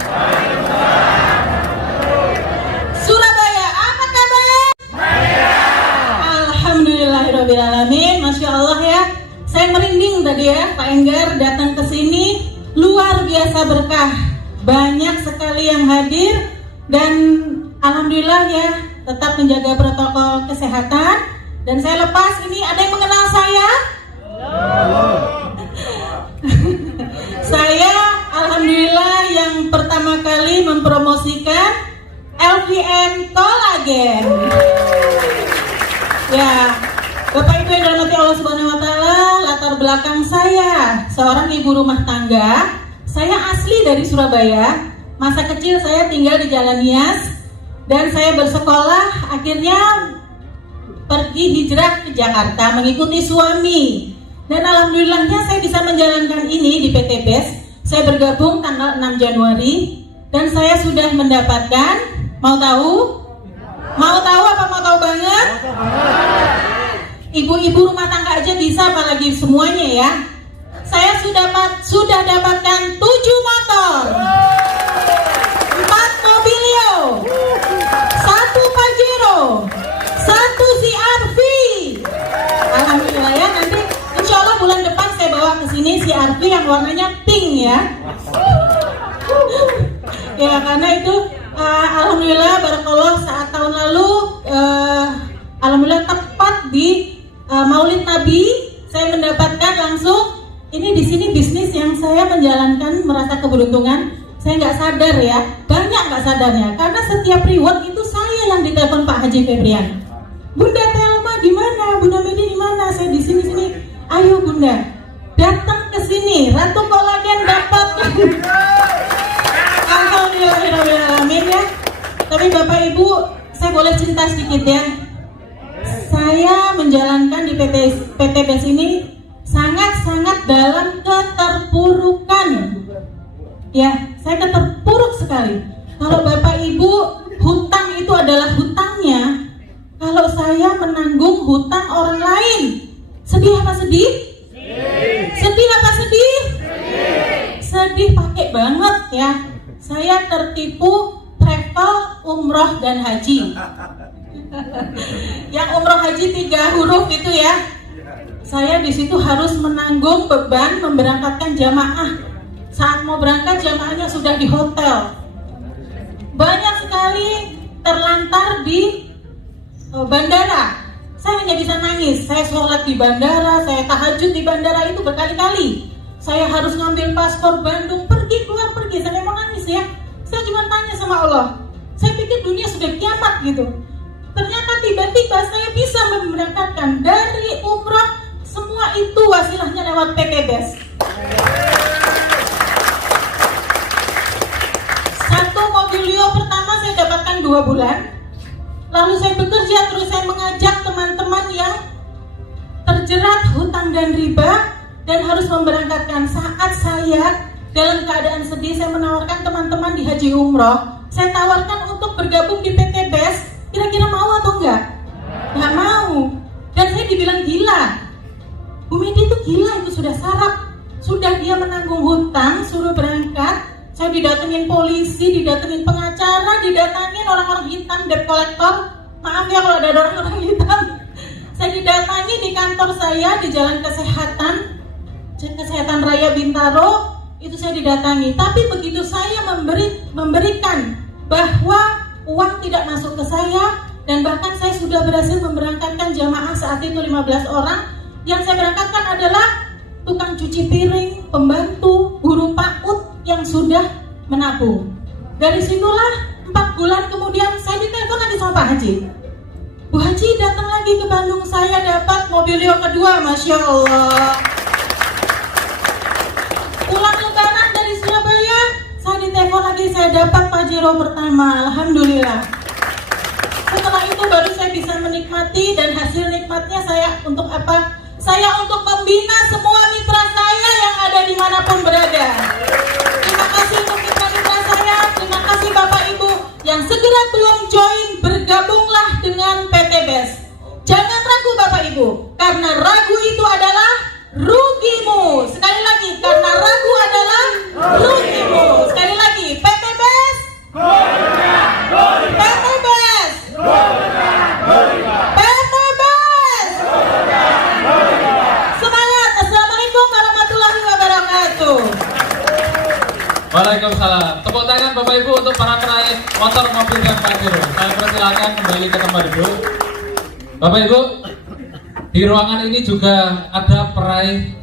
Surabaya, apa kabar? Alhamdulillahirobbilalamin. Masya Allah ya. Saya merinding tadi ya, Pak Enggar datang ke sini. Luar biasa berkah. Banyak sekali yang hadir dan alhamdulillah ya, tetap menjaga protokol kesehatan. Dan saya lepas ini, ada yang mengenal saya? Saya alhamdulillah yang pertama kali mempromosikan LVN Collagen. Ya, Bapak Ibu yang dirahmati Allah Subhanahu wa taala, latar belakang saya seorang ibu rumah tangga. Saya asli dari Surabaya. Masa kecil saya tinggal di Jalan Nias dan saya bersekolah, akhirnya pergi hijrah ke Jakarta mengikuti suami. Dan alhamdulillahnya saya bisa menjalankan ini di PT BES. Saya bergabung tanggal 6 Januari dan saya sudah mendapatkan, mau tahu? Mau tahu apa mau tahu banget? Ibu-ibu rumah tangga aja bisa, apalagi semuanya ya. Saya sudah dapatkan 7 motor, 4 mobilio, 1 Pajero, 1 CR-V. Alhamdulillah ya, nanti insya Allah bulan depan saya bawa ke sini CR-V yang warnanya pink ya. Ya karena itu alhamdulillah barakallah saat tahun lalu alhamdulillah tepat di Maulid Nabi saya mendapatkan langsung ini di sini bisnis yang saya menjalankan merasa keberuntungan. Saya nggak sadar ya, banyak nggak sadarnya. Karena setiap reward itu saya yang ditelepon Pak Haji Febrian. Bunda Telma di mana? Bunda Medi di mana? Saya di sini. Ayo Bunda, datang ke sini. Ratu Kolagen dapat. Alhamdulillahirobbilalamin ya. Tapi Bapak Ibu, saya boleh cerita sedikit ya. Saya menjalankan di PT BES ini sangat-sangat dalam keterpurukan. Ya, saya keterpuruk sekali. Kalau Bapak Ibu, hutang itu adalah hutangnya. Kalau saya menanggung hutang orang lain, sedih apa sedih? Sedih apa sedih? Sedih pakai banget ya. Saya tertipu travel, umroh dan haji. Yang umroh haji 3 huruf itu ya. Saya di situ harus menanggung beban memberangkatkan jamaah. Saat mau berangkat jamaahnya sudah di hotel. Banyak sekali terlantar di bandara. Saya hanya bisa nangis. Saya sholat di bandara, saya tahajud di bandara itu berkali-kali. Saya harus ngambil paspor Bandung, keluar pergi. Saya mau nangis ya. Saya cuma tanya sama Allah. Saya pikir dunia sudah kiamat gitu. Ternyata tiba-tiba saya bisa memberangkatkan dari umroh. Semua itu wasilahnya lewat PT BES. Satu mobilio pertama saya dapatkan 2 bulan. Lalu saya bekerja terus, saya mengajak teman-teman yang terjerat hutang dan riba dan harus memberangkatkan. Saat saya dalam keadaan sedih, saya menawarkan teman-teman di haji umroh. Saya tawarkan untuk bergabung di PT BES. Kira-kira mau atau enggak? Enggak mau. Dan saya dibilang gila. Bu Medi itu gila, itu sudah sarap. Sudah dia menanggung hutang, suruh berangkat. Saya didatengin polisi, didatengin pengacara, didatengin orang-orang hitam, debt collector. Maaf ya kalau ada orang-orang hitam. Saya didatangi di kantor saya di Jalan Kesehatan Raya Bintaro. Itu saya didatangi. Tapi begitu saya memberikan bahwa uang tidak masuk ke saya, dan bahkan saya sudah berhasil memberangkatkan jamaah saat itu 15 orang. Yang saya berangkatkan adalah tukang cuci piring, pembantu, guru PAUD yang sudah menabung. Dari situlah 4 bulan kemudian saya ditelepon lagi sama Pak Haji. Bu Haji datang lagi ke Bandung, saya dapat mobilio kedua, Masya Allah. Pulang lebaran dari Surabaya, saya ditelepon lagi, saya dapat Pajero pertama, Alhamdulillah. Setelah itu baru saya bisa menikmati, dan hasil nikmatnya saya untuk apa? Saya untuk membina semua mitra saya yang ada dimanapun berada. Terima kasih untuk mitra-mitra saya. Terima kasih Bapak Ibu yang segera belum join, bergabunglah dengan PT BES. Jangan ragu Bapak Ibu, karena ragu itu adalah rugimu. Sekali lagi, karena ragu adalah rugimu. Sekali lagi, PT BES. PT BES. PT BES. Semangat. Assalamualaikum warahmatullahi wabarakatuh. Waalaikumsalam. Tepuk tangan Bapak Ibu untuk para peraih motor, mobil dan Pajero. Saya persilakan kembali ke tempat duduk. Bapak Ibu, di ruangan ini juga ada peraih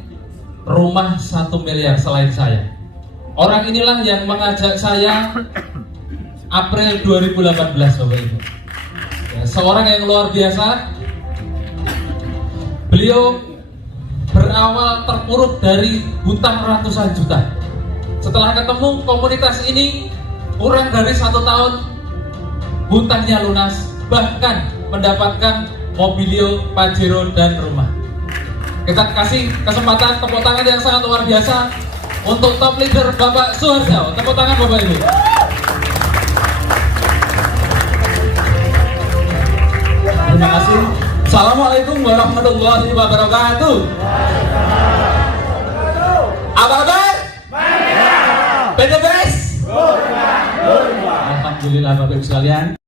rumah 1 miliar selain saya. Orang inilah yang mengajak saya April 2018, Bapak Ibu. Ya, seorang yang luar biasa. Beliau berawal terpuruk dari hutang ratusan juta. Setelah ketemu komunitas ini, kurang dari 1 tahun hutangnya lunas, bahkan mendapatkan mobilio, Pajero, dan rumah. Kita kasih kesempatan tepuk tangan yang sangat luar biasa untuk top leader Bapak Suharjo. Tepuk tangan Bapak Ibu. Terima kasih. Assalamualaikum warahmatullahi wabarakatuh. Apa kabar? PT BES. Alhamdulillah Bapak Ibu sekalian.